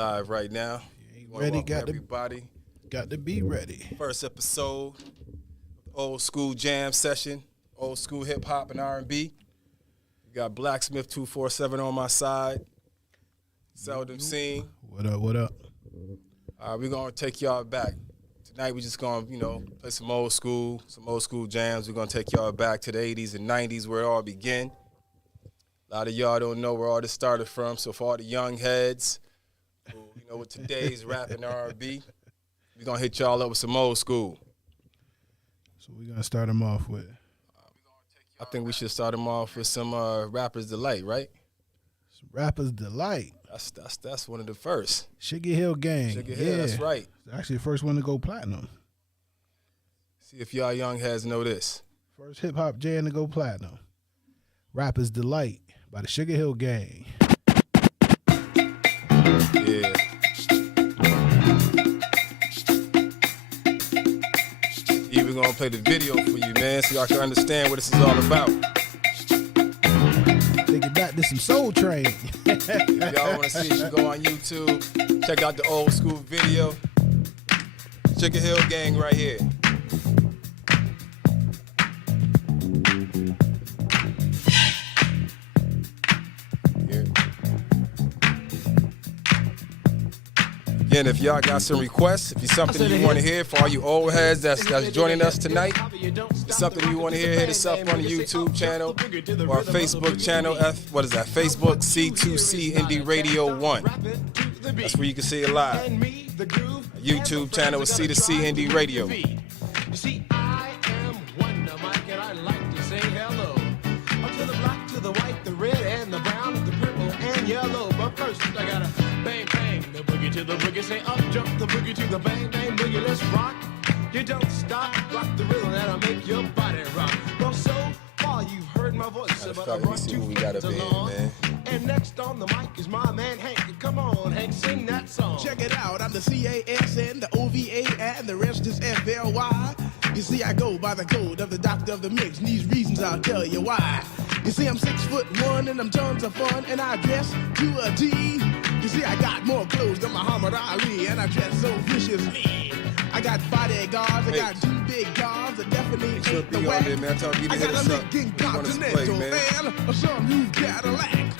Live right now. Ready? Got everybody. Got to be ready. First episode, old school jam session, old school hip hop and R&B. We got Blksmith247 on my side. Seldom Seen. What up? What up? We're gonna take y'all back. Tonight we just gonna, play some old school jams. We're gonna take y'all back to the 80s and 90s where it all began. A lot of y'all don't know where all this started from, so for all the young heads who, with today's rap and R&B, we're going to hit y'all up with some old school. So we're going to start them off with? I think we should start them off with some Rapper's Delight, right? Some Rapper's Delight. That's one of the first. Sugar Hill Gang. Sugar Hill, that's right. It's actually the first one to go platinum. See if y'all young heads know this. First hip-hop jam to go platinum. Rapper's Delight by the Sugar Hill Gang. Yeah. Even gonna play the video for you, man, so y'all can understand what this is all about. Take it back to some Soul Train. If y'all wanna see it, you go on YouTube. Check out the old school video. Sugar Hill Gang right here. Again, if y'all got some requests, if it's something you want to hear, for all you old heads that's joining us tonight, if it's something you want to hear, hit us up on the YouTube channel or our Facebook channel. Facebook C2C Indie Radio 1. That's where you can see it live. Our YouTube channel is C2C Indie Radio. See, I am Wonder Mike, and I like to say hello. Up to the black, to the white, the red, and the brown, the purple, and yellow. But first, I gotta bang, bang, the boogie to the boogie. Say up, jump the boogie to the bang, bang, boogie. Let's rock. You don't stop, rock the rhythm that'll make your body rock. Well, so far you've heard my voice, but I brought two friends along. And next on the mic is my man Hank. Come on, Hank, sing that song. Check it out, I'm the CASN, the OVA, and the rest is FLY. You see, I go by the code of the doctor of the mix, and these reasons I'll tell you why. You see, I'm 6'1", and I'm tons of fun, and I dress to a T. You see, I got more clothes than Muhammad Ali, and I dress so viciously. I got bodyguards, I got two big cars, that definitely ain't the whack. I got a Lincoln Continental, man, or some new Cadillac.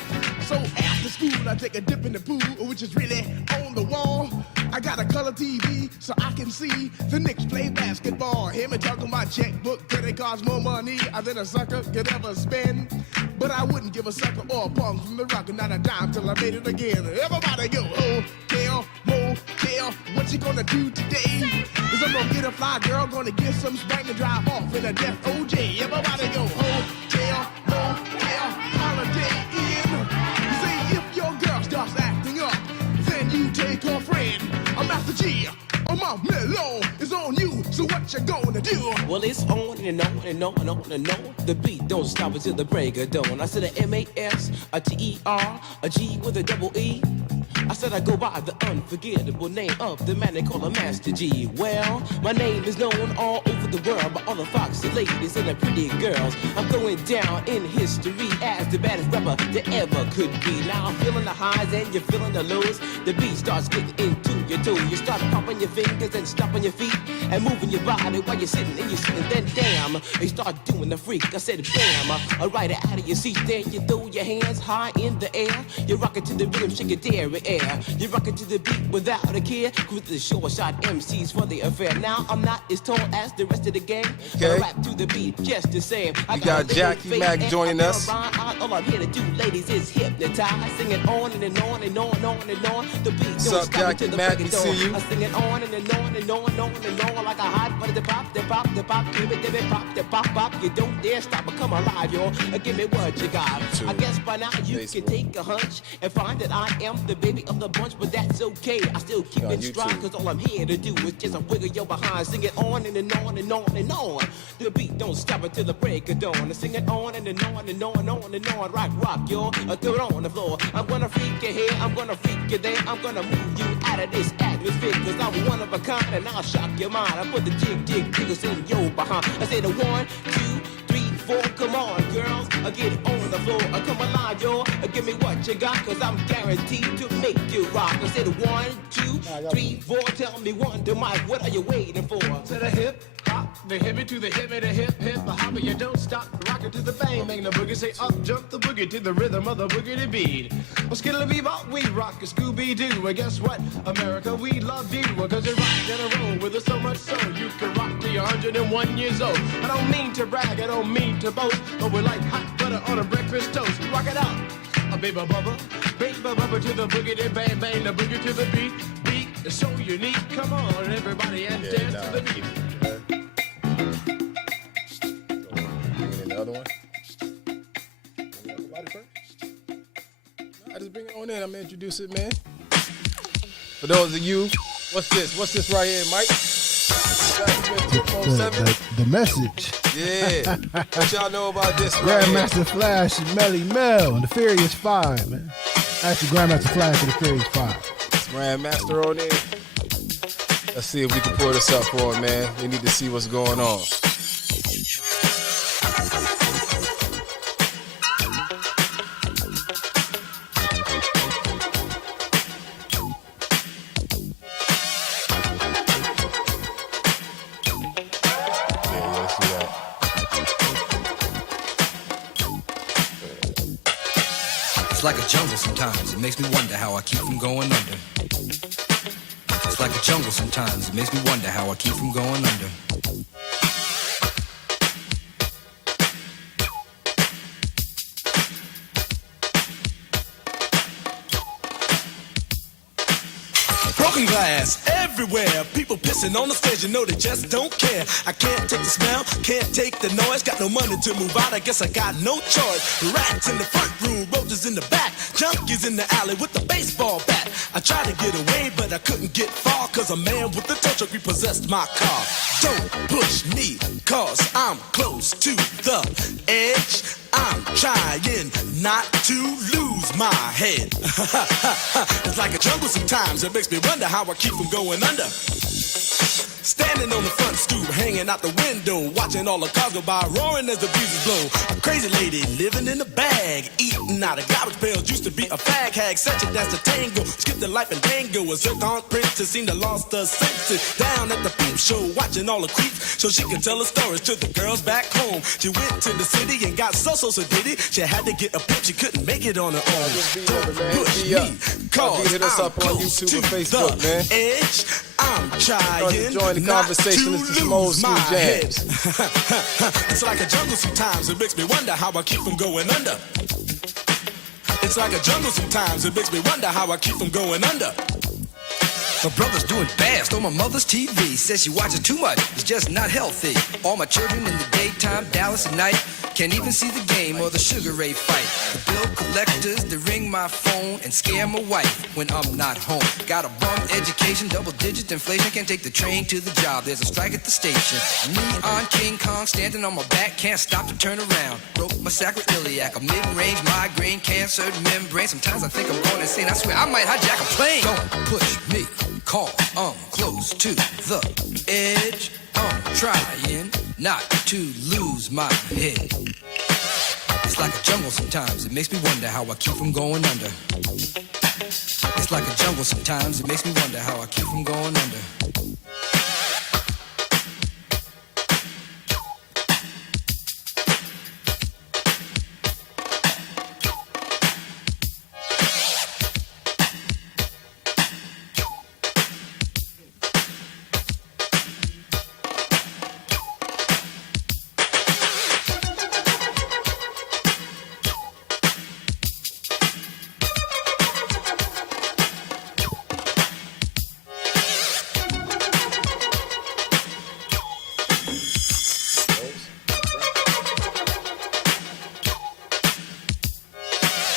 So after school, I take a dip in the pool, which is really on the wall. I got a color TV so I can see the Knicks play basketball. Hear me talking about checkbook, credit cards, more money than a sucker could ever spend. But I wouldn't give a sucker or a punk from the rock, not a dime till I made it again. Everybody go, hotel, motel, what you gonna do today? Cause I'm gonna get a fly girl, gonna get some spank and drive off in a death OJ. Everybody go, hotel, motel, holiday inn. See, if your girl starts acting up, then you take her friend. I'm Master G, my mellow is on you, so what you gonna do? Well, it's on and on and on and on and on. The beat don't stop until the break of dawn. I said a M-A-S, a T-E-R, a G with a double E. I said I go by the unforgettable name of the man they call a Master G. Well, my name is known all over the world by all the foxy ladies and the pretty girls. I'm going down in history as the baddest rapper that ever could be. Now I'm feeling the highs and you're feeling the lows. The beat starts getting into your toe. You start popping your fingers and stomping your feet and moving your body while you're sitting and you're sitting. Then damn, you start doing the freak. I said bam, right out of your seat. Then you throw your hands high in the air. You rock it to the rhythm, shake your dairy air. You rock it to the beat without a care. With the short shot MCs for the affair. Now I'm not as tall as the rest of the gang. But I rap to the beat just the same. You got Jackie Mac joining us. All I'm here to do, ladies, is hypnotize. Sing it on and on and on and on and on. The beat What's don't up, stop Jackie until the Mac? break We of dawn. see you. I sing it on and on and on and on and on like a hot butter. The pop, give it, the pop. You don't dare stop or come alive, yo. Give me what you got. I guess by now you can take a hunch and find that I am the baby of the bunch, but that's okay. I still keep it strong, cause all I'm here to do is just a wiggle your behind. Sing it on and on and on and on. The beat don't stop until the break of dawn. I sing it on and on and on and on and on. Rock, yo. Throw it on the floor. I'm gonna freak you here, I'm gonna freak you there. I'm gonna move you out of this atmosphere, cause I'm one of a kind and I'll shock your mind. I put the jiggles in your behind. I say the 1, 2, 3, 4, come on, girls. Get on the floor. Come alive, yo. Give give me what you got, cause I'm guaranteed to make you rock. I said 1, 2, 3, 4, tell me one to Mike, what are you waiting for? To the hip hop, the hippie to the hippie, the hip hip hop, you don't stop, rock it to the bang, bang the boogie, say up jump the boogie to the rhythm of the boogie beat. Well, skittle bebop, we rock a Scooby Doo. Well, guess what, America, we love you, cause you rock in a row with us so much so you can rock till you're 101 years old. I don't mean to brag, I don't mean to boast, but we're like hot butter on a breakfast toast. Rock it out, a baby bubba to the boogie, then bang bang the boogie to the beat. Beat is so unique. Come on, everybody, and dance to the beat. Bring in the other one. I just bring it on in. I'm gonna introduce it, man. For those of you, what's this? What's this right here, Mike? The message. Yeah. What y'all know about this right here? Grandmaster Flash and Melly Mel and the Furious Five, man. Actually, Grandmaster Flash and the Furious Five. It's Grandmaster on there. Let's see if we can pull this up for him, man. We need to see what's going on. It's like a jungle sometimes, it makes me wonder how I keep from going under. It's like a jungle sometimes, it makes me wonder how I keep from going under. Broken glass everywhere, people pissing on the stage, you know they just don't care. I can't take the smell, can't take the noise, got no money to move out, I guess I got no choice. Rats in the front room, roaches in the back, junkies in the alley with the baseball bat. I tried to get away, but I couldn't get far, cause a man with a tow truck repossessed my car. Don't push me, cause I'm close to the edge. I'm trying not to lose my head. It's like a jungle sometimes, it makes me wonder how I keep from going under. Standing on the front stoop, hanging out the window, watching all the cars go by, roaring as the breezes blow. A crazy lady living in a bag, eating out of garbage pails, used to be a fag hag, such a dance to tango, skipped the life and dango. A zircon princess seemed to lost her senses, down at the peep show, watching all the creeps, so she could tell her stories to the girls back home. She went to the city and got so did it, she had to get a pimp, she couldn't make it on her own. Don't push me, cause hit us I'm up on close YouTube to and Facebook, the man. edge. I'm trying Join the conversation. This is some old school jams. It's like a jungle sometimes, it makes me wonder how I keep from going under. It's like a jungle sometimes, it makes me wonder how I keep from going under. My brother's doing bad, stole my mother's TV. Says she watches too much, it's just not healthy. All my children in the daytime, Dallas at night. Can't even see the game or the Sugar Ray fight. The bill collectors, they ring my phone and scare my wife when I'm not home. Got a bum education, double-digit inflation. Can't take the train to the job, there's a strike at the station. Me on King Kong, standing on my back, can't stop to turn around. Broke my sacroiliac, a mid-range migraine, cancer membrane. Sometimes I think I'm going insane, I swear I might hijack a plane. Don't push me, cause I'm close to the edge. I'm trying not to lose my head. It's like a jungle sometimes, it makes me wonder how I keep from going under. It's like a jungle sometimes, it makes me wonder how I keep from going under.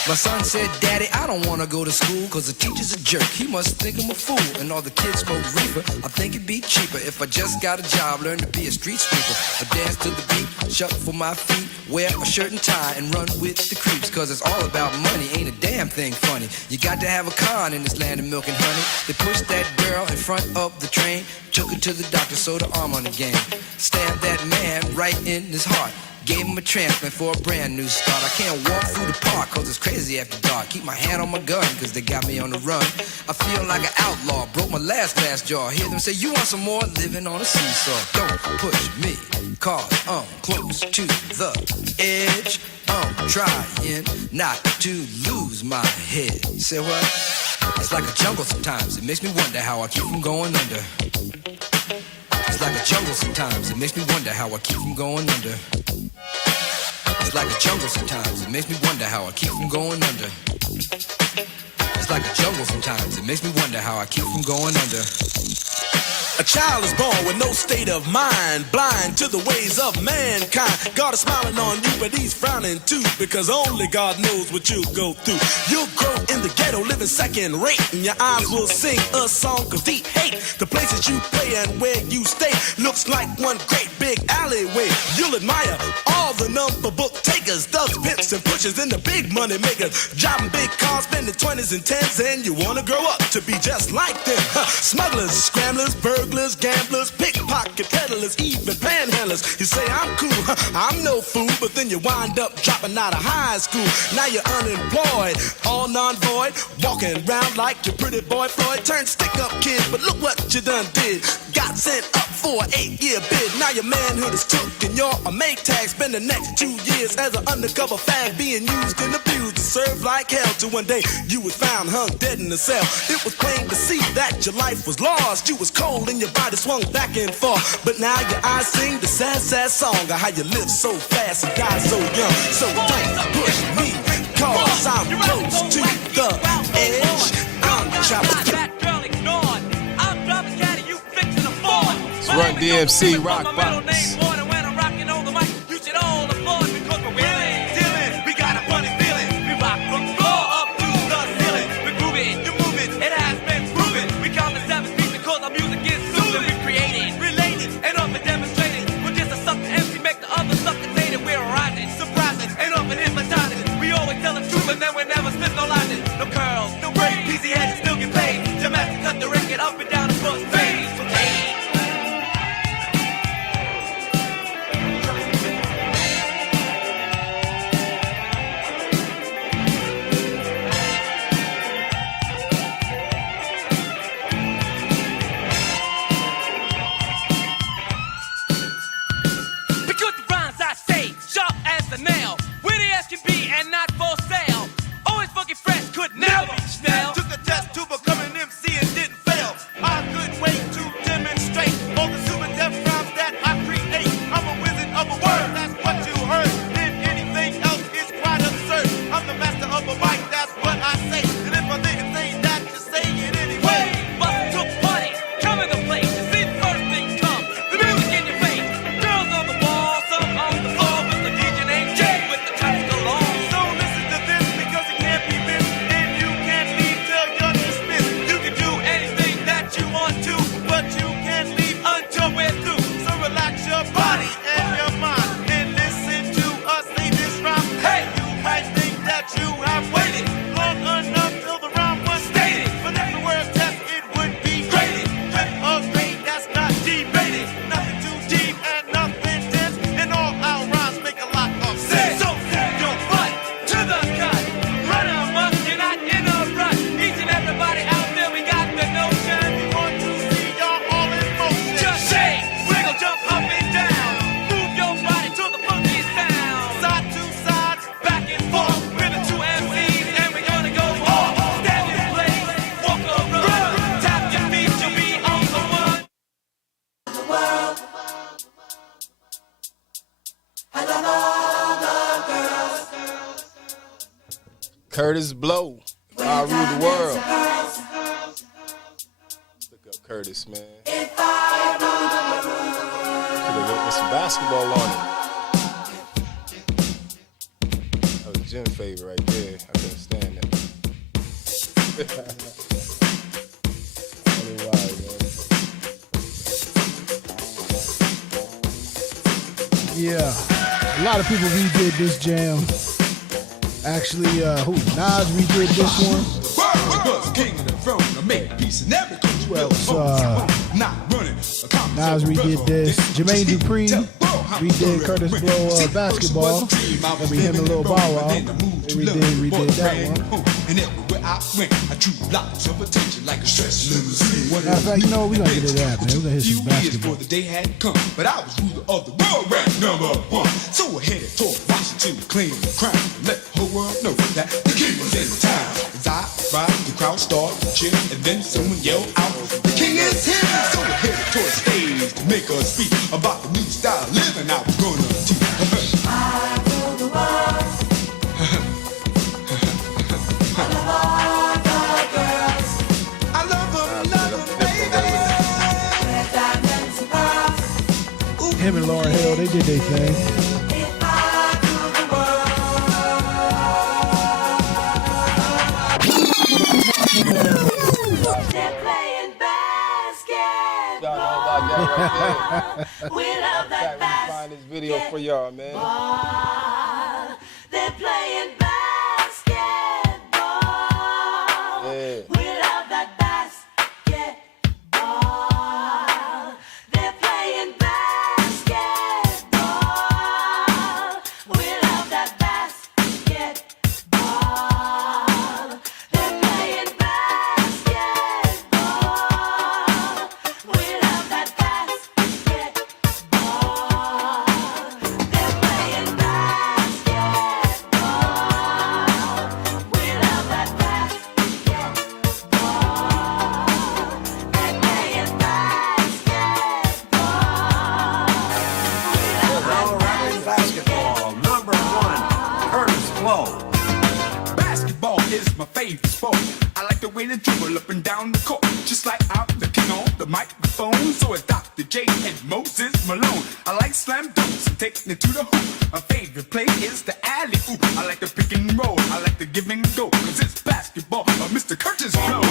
My son said, Daddy, I don't want to go to school cause the teacher's a jerk. He must think I'm a fool and all the kids smoke reefer. I think it'd be cheaper if I just got a job, learn to be a street sweeper. I dance to the beat, shuffle my feet, wear a shirt and tie and run with the creeps. Cause it's all about money, ain't a damn thing funny. You got to have a con in this land of milk and honey. They pushed that girl in front of the train, took her to the doctor, sewed her arm on the game. Stabbed that man right in his heart. Gave him a transplant for a brand new start. I can't walk through the park cause it's crazy crazy after dark. Keep my hand on my gun, cause they got me on the run. I feel like an outlaw, broke my last glass jaw. Hear them say, you want some more? Living on a seesaw. Don't push me, cause I'm close to the edge. I'm trying not to lose my head. Say what? It's like a jungle sometimes. It makes me wonder how I keep from going under. It's like a jungle sometimes. It makes me wonder how I keep from going under. It's like a jungle sometimes. It makes me wonder how I keep from going under. It's like a jungle sometimes. It makes me wonder how I keep from going under. A child is born with no state of mind, blind to the ways of mankind. God is smiling on you, but he's frowning too, because only God knows what you'll go through. You'll grow in the ghetto, living second rate, and your eyes will sing a song of deep hate. The places you play and where you stay looks like one great big alleyway. You'll admire all the number book takers, thugs, pimps, and pushers, and the big money makers, driving big cars, spending 20s and 10s, and you wanna grow up to be just like them. Smugglers, scramblers, burglars, gamblers, pickpocket peddlers, even panhandlers. You say I'm cool, I'm no fool, but then you wind up dropping out of high school. Now you're unemployed, all non-void, walking around like your pretty boy Floyd. Turned stick-up kid, but look what you done did. Got sent up for an 8-year bid. Now your manhood is took and you're a make tag. Spend the next 2 years as an undercover fag, being used and abused to serve like hell. Till one day you was found hung dead in a cell. It was plain to see that your life was lost. You was cold and your body swung back and forth. But now your eyes sing the sad, sad song of how you live so fast and die so young. So don't push me, cause I'm close to the edge. I'm trying to... It's Run DMC Rock Box. Curtis Blow, I Rule the World. Let's look up Curtis, man. Should have went with some basketball on it. That was Jim's favorite right there. I couldn't stand that. Yeah, a lot of people redid this jam. Actually, Nas redid this one. was king of the throne. I made peace in every country. Well, not running. Nas redid this. Jermaine Dupri redid Curtis Blow Basketball. And we him and Lil Bow Wow. They redid that one. And everywhere I went, I drew lots of attention like a stress limousine. Matter of fact, you know, we're gonna get to that, man. We're gonna hit some basketball. Before the day had come, but I was ruler of the world, ranked #1. So I headed toward Washington to claim the crown and let the whole world know that the king was in town. As I ride, the crowd started to cheer, and then someone yelled out, "The king is here!" So I headed toward the stage to make a speech about the new style of living I was gonna teach. I rule the world. I love all the girls. I love them, baby. With diamonds and pearls. Him and Lauryn Hill, they did their thing. If I rule the world. They're playing basketball. We love that basketball. Find this video for y'all, man. They're playing basketball. Yeah. We love that basketball. They're playing basketball. We love that basketball. They're playing basketball. We love that basketball. They're playing basketball. We love that Basketball, number 1, Curtis Blow. Basketball is my favorite sport. I like the way they dribble up and down the court, just like I'm the king on the microphone. So it's Dr. J and Moses Malone. I like slam dunks and taking it to the hoop. My favorite play is the alley oop. I like the pick and roll. I like the give and go, 'cause it's basketball. Mr. Curtis Blow.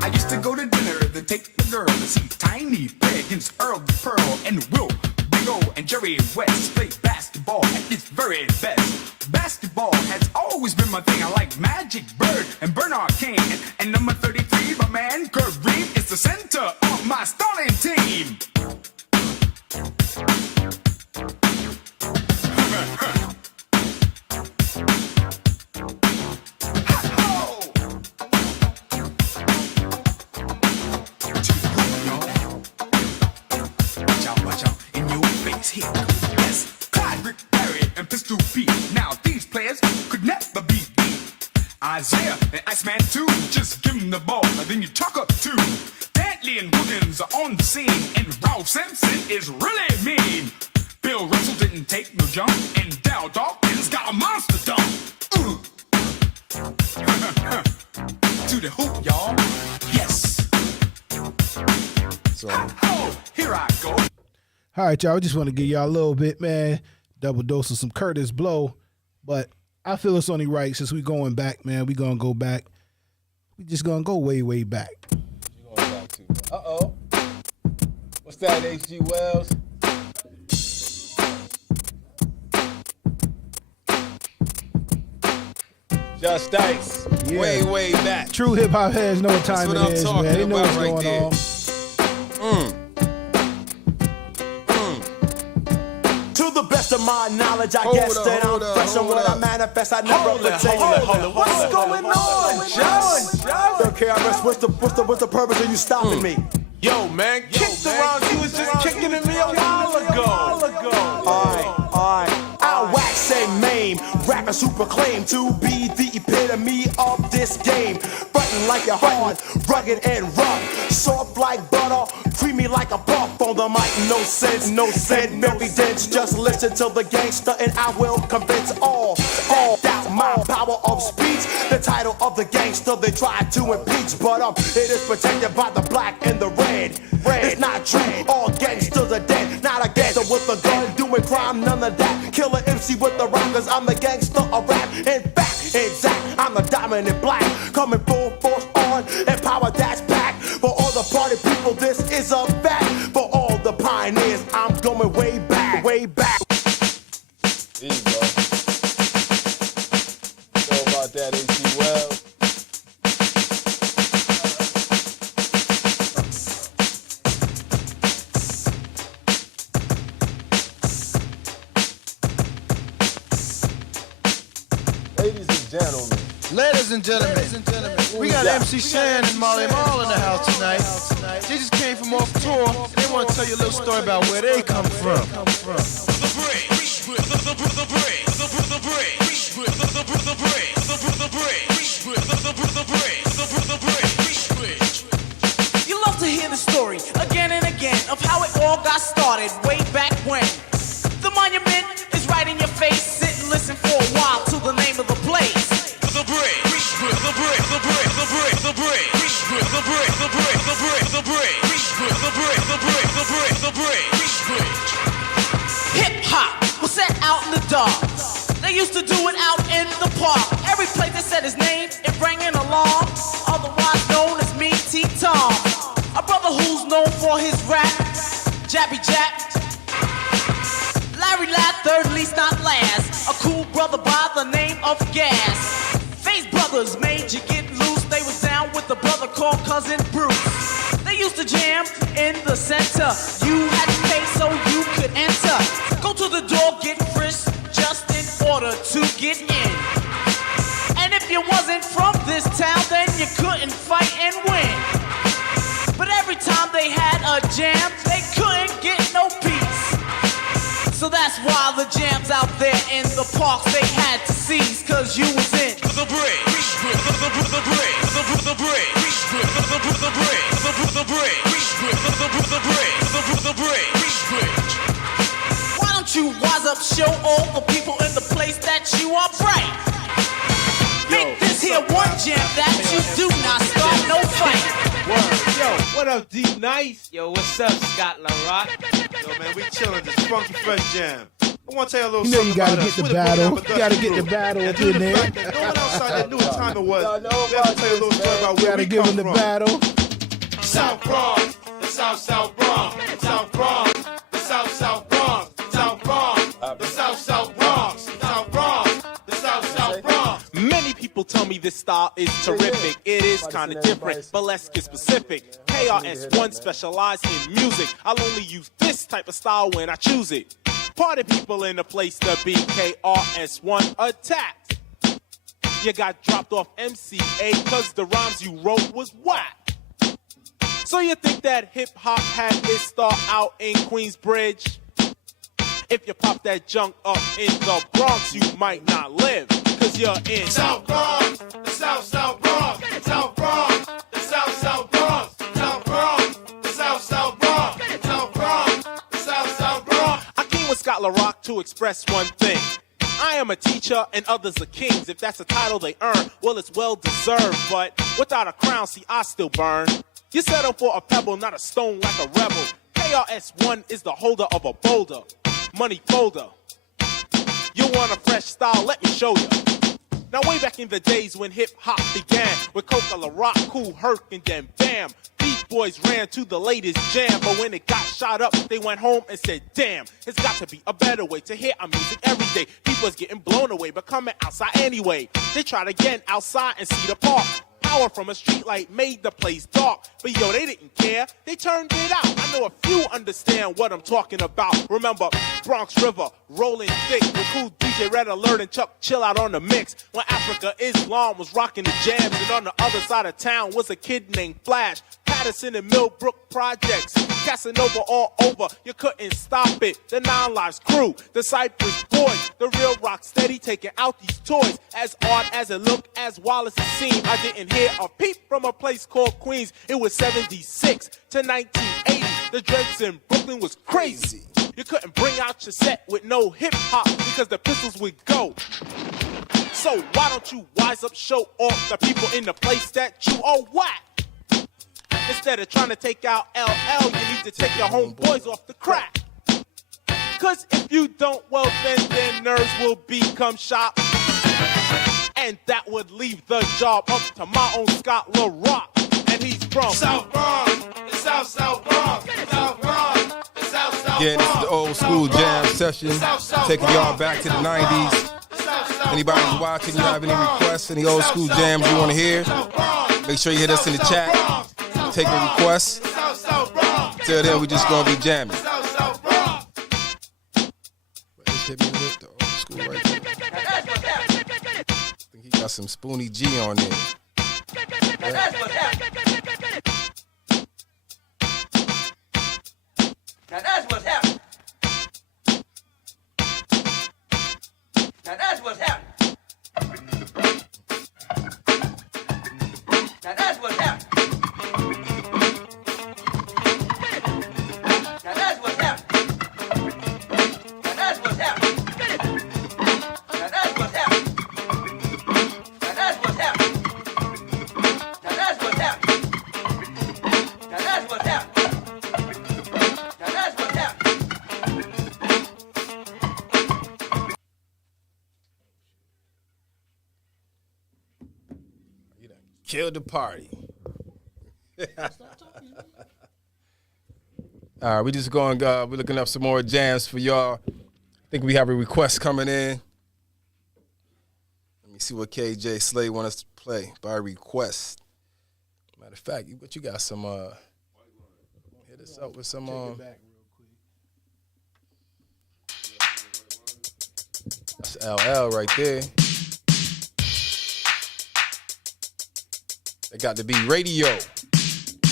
I used to go to dinner to take the girl to see Tiny play against Earl the Pearl and Will, Big O, and Jerry West play basketball at its very best. Basketball has always been my thing. I like Magic Bird and Bernard King. And number 33, my man, Kurt Reed, is the center of my starting team. Watch out, in your face, here goes. Yes, Clyde, Rick, Barry, and Pistol Pete. Now these players could never be beat. Isaiah and Iceman too, just give them the ball, and then you talk up too. Dantley and Williams are on the scene, and Ralph Sampson is really mean. Bill Russell didn't take no jump, and Dow Dawkins got a monster dunk. To the hoop, y'all. Yes. So, Oh, here I go. All right, y'all. I just want to give y'all a little bit, man. Double dose of some Curtis Blow. But I feel it's only right since we going back, man. We going to go back. We just going to go way, way back. you going back to? Uh-oh. What's that, H.G. Wells? Just Dice. Yeah. Way, way back. True hip hop heads know what time That's it what I'm is, talking man. They know about what's right going there. on. To the best of my knowledge, I Hold guess up, that hold I'm up, fresh on hold what I up. manifest. I never pretend. What's going on? Just. Don't care, what's the purpose of you stopping me? Yo, man, kick the round. You was just kicking at me a while ago. Alright. I'll wax say maim. Rappers who proclaim to be the epitome of this game. Frontin' like you're hard, rugged and rough. Soft like butter, creamy like a puff on the mic. No sense, and very dense. Just listen to the gangster and I will convince all that my power of speech. The title of the gangster they try to impeach, but it is protected by the black and the red. It's not true, all gangsters are dead. Not a gangster with a gun doing crime, none of that. Killer MC MC with the rockers, I'm the gangster of rap. In fact, exact, I'm the dominant black. Coming full force on, and power that's back. For all the party people, this is a fact. For all the pioneers, I'm going way back, way back. There you go. Know about that, AC Wells. Ladies and gentlemen, we got MC Shan and Molly Mall in the house tonight. They just came from off tour. They want to tell you a little story about where they come from. You love to hear the story again and again of how it all got started way back when. The monument is right in your face. Sit and listen for a while to the name of the place. Hip hop was set out in the dark. They used to do it out in the park. Every place they said his name, it rang an alarm. Otherwise known as Me T Tom. A brother who's known for his rap, Jabby Jap. Larry Ladd, third least not last. A cool brother by the name of Gas. Face Brothers made you get loose. They was down with the brother called Cousin Bruce. They used to jam in the center. You had to pay so you could enter. Go to the door, get frisked just in order to get in. And if you wasn't from this town, then you couldn't fight and win. But every time they had a jam, they couldn't get no peace. So that's why the jams out there in the parks they had to seize, cause you was in the break. Why don't you wise up, show all the people in the place that you are bright? Make this here one jam that you do not start no fight. Yo, what up, D Nice? Yo, what's up, Scott LaRock? Yo, man, we chillin' this funky fresh jam. I want to tell you a little You know you something gotta about get us. the We're battle. Production You gotta get Crew. the battle And up due to in the there. fact that no one outside that knew what time it was. Y'all know We have about to tell you a little this, story man. about You where gotta we give come him the from. battle. South Bronx, the South Bronx, South Bronx, the South Bronx, South Bronx, the South Bronx, South Bronx, the South Bronx. Many people tell me this style is terrific. It is kind of different, but let's get specific. KRS-One specialized in music. I'll only use this type of style when I choose it. Party people in the place to be. KRS-One attacked. You got dropped off MCA cause the rhymes you wrote was whack. So you think that hip-hop had its start out in Queensbridge? If you pop that junk up in the Bronx, you might not live, cause you're in South Bronx, the South Bronx, South Bronx, the South Bronx, South Bronx, the South Bronx, South Bronx, the South Bronx. I came with Scott LaRock to express one thing. I am a teacher and others are kings. If that's a title they earn, well, it's well deserved. But without a crown, see, I still burn. You settle for a pebble, not a stone like a rebel. KRS-One is the holder of a boulder. Money folder. You want a fresh style? Let me show you. Now way back in the days when hip-hop began, with Coca LaRock, Kool Herc, and then bam, Beach Boys ran to the latest jam. But when it got shot up, they went home and said, damn, it's got to be a better way to hear our music every day. People's getting blown away, but coming outside anyway. They tried again outside and see the park. Power from a street light made the place dark. But yo, they didn't care. They turned it out. I know a few understand what I'm talking about. Remember Bronx River, rolling thick with cool DJ Red Alert and Chuck Chill out on the mix. When Africa Islam was rocking the jams, and on the other side of town was a kid named Flash. Patterson and Millbrook projects, Casanova all over. You couldn't stop it. The Nine Lives crew, the Cypress Boys, the real rock steady taking out these toys. As odd as it looked, as wild as it seemed, I didn't hear a peep from a place called Queens. It was 76 to 1980. The dreads in Brooklyn was crazy. You couldn't bring out your set with no hip hop because the pistols would go. So why don't you wise up, show off the people in the place that you are whack? Instead of trying to take out LL, you need to take your homeboys off the crack. Cause if you don't, well then nerves will become shot. And that would leave the job up to my own Scott LaRock. And he's from South Bronx, the South Bronx, South Bronx, the South Bronx. Yeah, this is the old school jam session, taking y'all back to the 90s. Anybody who's watching, you have any requests, any old school jams you want to hear, make sure you hit us in the chat, take a request. Till then, we just going to be jamming. This hit me with the old school right there. I think he got some Spoonie G on there. Now that's what's happening. Now that's what's happening. Now that's what's happening. Now that's what's happening. Now that's what's happening. Now that's what's happening. Now that's what's happening. Now that's what's happening. Now that's what's happening. Now that's what's happening. Kill the party. All right, we just going. We're looking up some more jams for y'all. I think we have a request coming in. Let me see what KJ Slade want us to play by request. Matter of fact, what you got some? Hit us up with some. That's LL right there. It got to be radio.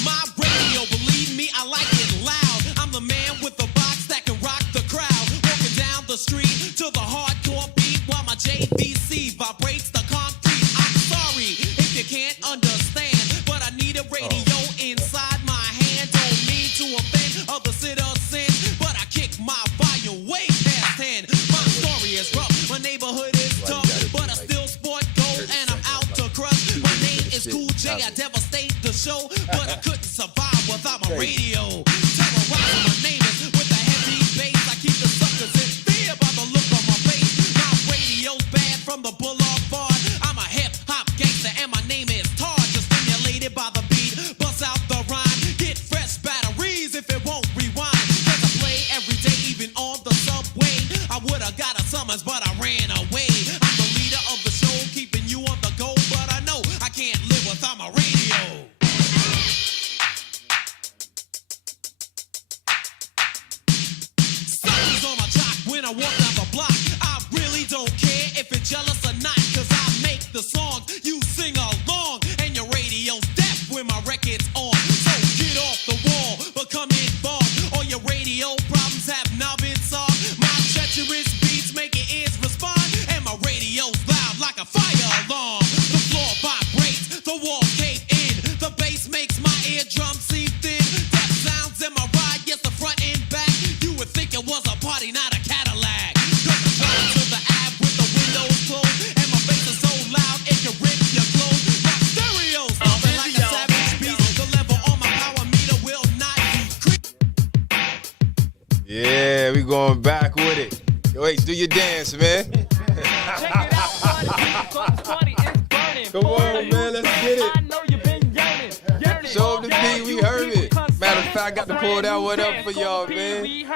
My radio, believe me, I like it loud. I'm the man with the box that can rock the crowd. Walking down the street to the hardcore beat while my JVC vibrates the concrete. I'm sorry if you can't understand, but I need a radio inside my hand. Don't mean to offend other citizens, but I kick my volume way past 10. My story is rough, my neighborhood is tough, but I still sport gold and I'm out to crush. My name is Cool J, I devastate the show, but I couldn't survive without my radio. Terrorizing my neighbors with a heavy bass. I keep the suckers in fear by the look on my face. My radio's bad from the boulevard. I'm a hip-hop gangster and my name is Tar. Just stimulated by the beat, bust out the rhyme. Get fresh batteries if it won't rewind. Cause I play every day, even on the subway. I would've got a summons, but I ran away. I'm the leader of the show, keeping you on the go, but I know I can't live without my radio. Something's on my jock when I walk down the block. I really don't care if you're jealous or not, cause I make the songs, you sing along, and your radio's deaf when my record's on. So get off the wall, become involved. All your radio problems have now been solved. My treacherous beats make your ears respond, and my radio's loud like a fire alarm. The floor vibrates, the walls cave in, the bass makes my eardrum seem thin. Death sounds in my ride, yes, the front and back. You would think it was a party, not a Cadillac. Cause I drive to the Ave with the windows closed, and my bass is so loud it can rip your clothes. My stereo's thumping like a savage beast. The level on my power meter will not decrease. Yeah, we going back with it. Yo, H, do your dance, man. Come on, man, let's get it. Show them the beat, we heard it. Matter of fact, I got to pull that one up for y'all, man. Into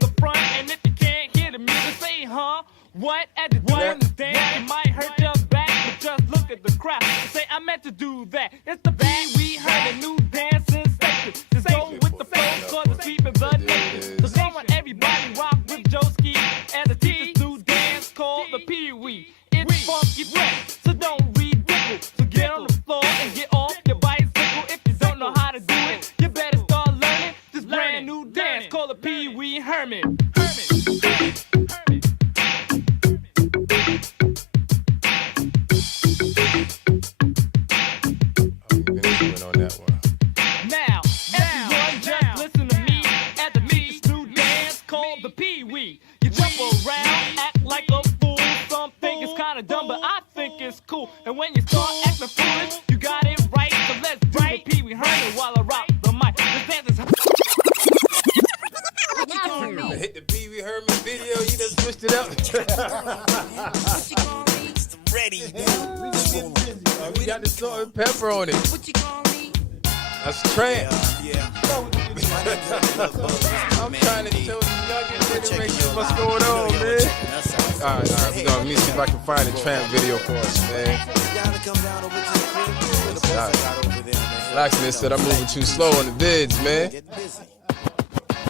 the front, and if you can't hear the music, say, huh? What? At the time to dance, it might hurt your back, but just look at the crowd. Say, I meant to do that. It's the beat we heard, a new dance sensation. Just go with the flow, cause the sweep is the nation. So come on, everybody, rock with Joeski and the teacher's new dance called the Pee-wee. It's funky fresh, so don't ridicule. So get on the floor and get off your bicycle. If you don't know how to do it, you better start learning this brand new dance called the Pee-wee Hermit. On that one. Now, everyone just listen to me at the teacher's new dance called the Pee-wee. You jump around, act like a fool. Some think it's kinda dumb, but I think it's cool. And when you start acting foolish, you got it right. So let's do the Pee-wee Hermit while I rock the mic. This dance is up. Ready. We got the salt and pepper on it. That's tramp. I'm trying to tell the youngins what's going on, man. All right. Let me see if I can find a tramp video for us, man. Blacksmith said I'm moving too slow on the vids, man.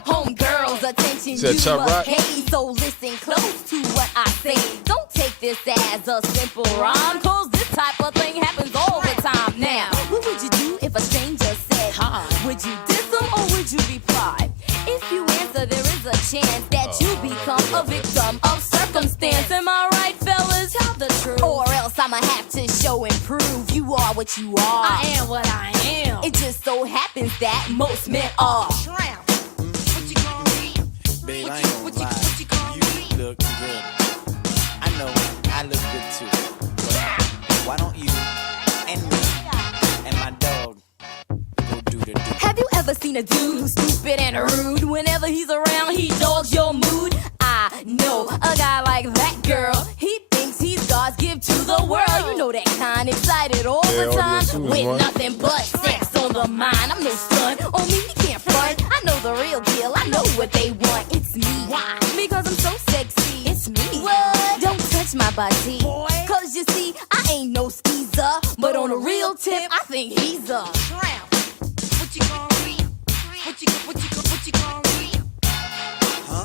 Homegirls, attention, Said you Chubb must Rock. pay, so listen close to what I say. Don't take this as a simple rhyme, cause this type of thing happens all the time. Now, what would you do if a stranger said hi? Would you diss them or would you reply? If you answer, there is a chance that you become a victim of circumstance. Am I right, fellas? Tell the truth. Or else I'ma have to show and prove you are what you are. I am what I am. It just so happens that most men are tramps. Babe, I ain't gonna lie. You look good. I know I look good too. But why don't you and me and my dog go do the do? Have you ever seen a dude who's stupid and rude? Whenever he's around, he dogs your mood. I know a guy like that, girl. He thinks he's God's gift to the world. You know that kind, excited all the time, with nothing but sex on the mind. I'm no stunt on me, you can't front. I know the real deal. I know what they want. It's me. Why? Because I'm so sexy. It's me. What? Don't touch my body. Boy. Cause you see, I ain't no skeezer. But on a real tip, I think he's a tramp. What you gonna read? What you gonna read? Huh?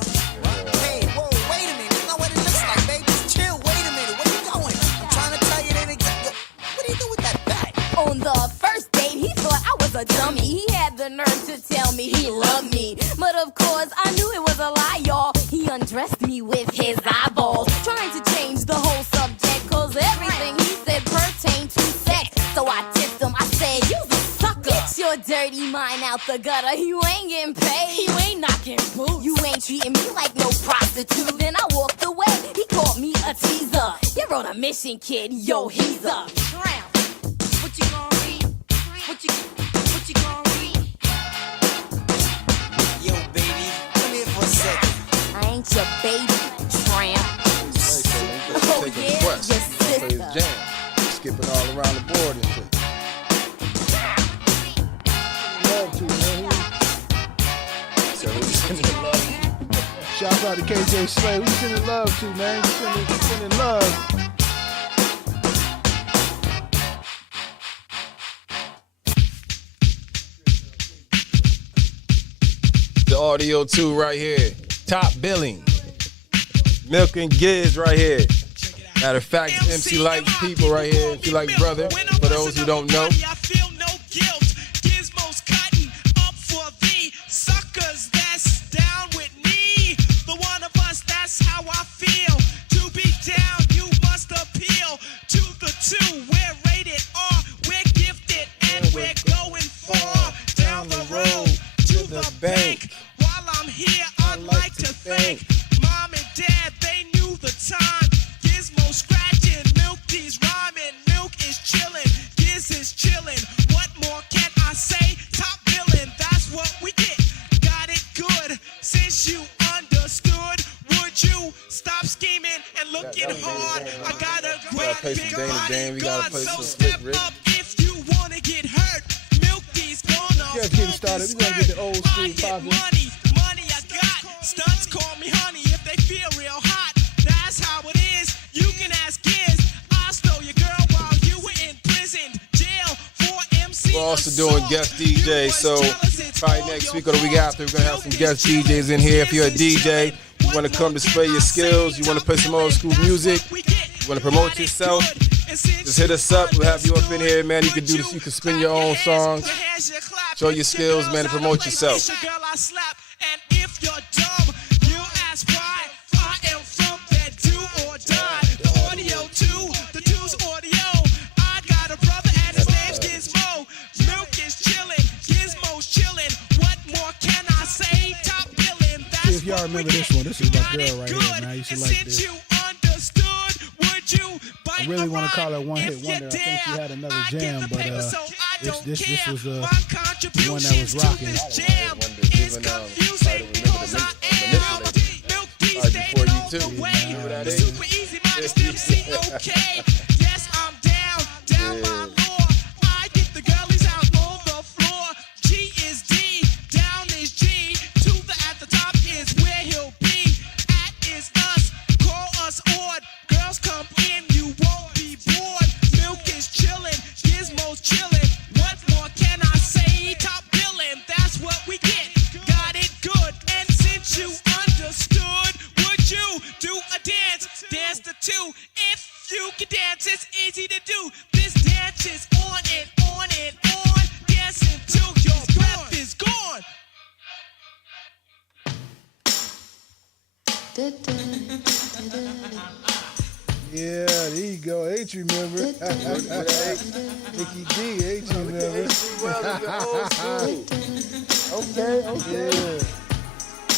Hey, whoa, wait a minute. That's not what it looks like, babe. Just chill. Wait a minute. Where you going? I'm trying to tell you that exactly. What do you do with that bag? On the first date, he thought I was a dummy. He had the nerve to tell me he loved me. But of course, I knew it was a lie, y'all. He undressed me with his eyeballs, trying to change the whole subject, cause everything he said pertained to sex. So I tipped him, I said, you's a sucker. Get your dirty mind out the gutter. You ain't getting paid. You ain't knocking boots. You ain't treating me like no prostitute. Then I walked away. He called me a teaser. You're on a mission, kid. Yo, he's a tramp. What you gonna read? What you gonna read? Yo, baby, come here for a second. I ain't your baby, tramp. Oh, Take a yeah, request. your Play his sister. jam. Skipping all around the board and shit. Love to, man. So who's sending love? Shout out to KJ Slay. Who you sending love to, man? You sending love. The audio too right here. Top billing. Milk and Giz right here. Matter of fact, MC like people right here. MC like brother. For those who don't know. I feel no guilt. Gizmo's cutting up for the suckers that's down with me. The one of us, that's how I feel. To be down, you must appeal to the two. We're rated R, we're gifted, and we're going far down the road to the bank. While I'm here, I'd like to thank Mom and Dad, they knew the time. Gizmo scratching, Milky's rhyming, Milk is chilling, Giz is chilling. What more can I say? Top billing, that's what we get. Got it good, since you understood. Would you stop scheming and looking hard? I got a great play some big Dana body Dan, we gotta gun, play so some step Slick Rick. up if you wanna get hurt. Milky's gonna Just getting started. We're gonna get the old school poppin'. money I got. Stunts call me honey if they feel real hot. That's how it is. You can ask Giz. I stole your girl while you were in prison. Jail for MC. We're also doing guest DJs, so probably next week or the week after, we're going to have some guest DJs in here. If you're a DJ, you want to come display your skills, you want to play some old school music, you want to promote yourself, just hit us up. We'll have you up in here, man. You can do this. You can spin your own songs, show your skills, man, and promote yourself. And if you're dumb, you ask why. I am from that do or die. The audio too, the two's audio. I got a brother and his name's Gizmo. Milk is chillin', Gizmo's chillin'. What more can I say? Top billing, that's See if y'all remember this one. This is my girl right here, man. I used to like this. I really want to call her one hit wonder. I think she had another jam, but this was the one that was rocking. Before you Dance too. You know what that is? Super easy, minus still see okay. Yes, I'm down my lord. I get the girlies out on the floor. G is D, down is G. To the at the top is where he'll be. At is us, call us odd. Girls come in, you won't be bored. Milk is chillin', Gizmo's chillin'. What more can I say? Top billin', that's what we get. Got it good, and since you understood, would you do a dance? Dance the two. If you can dance, it's easy to do. This dance is on and on and on. Dance until your breath is gone. Yeah, there you go. H remember. Nicky D, H remember. Okay.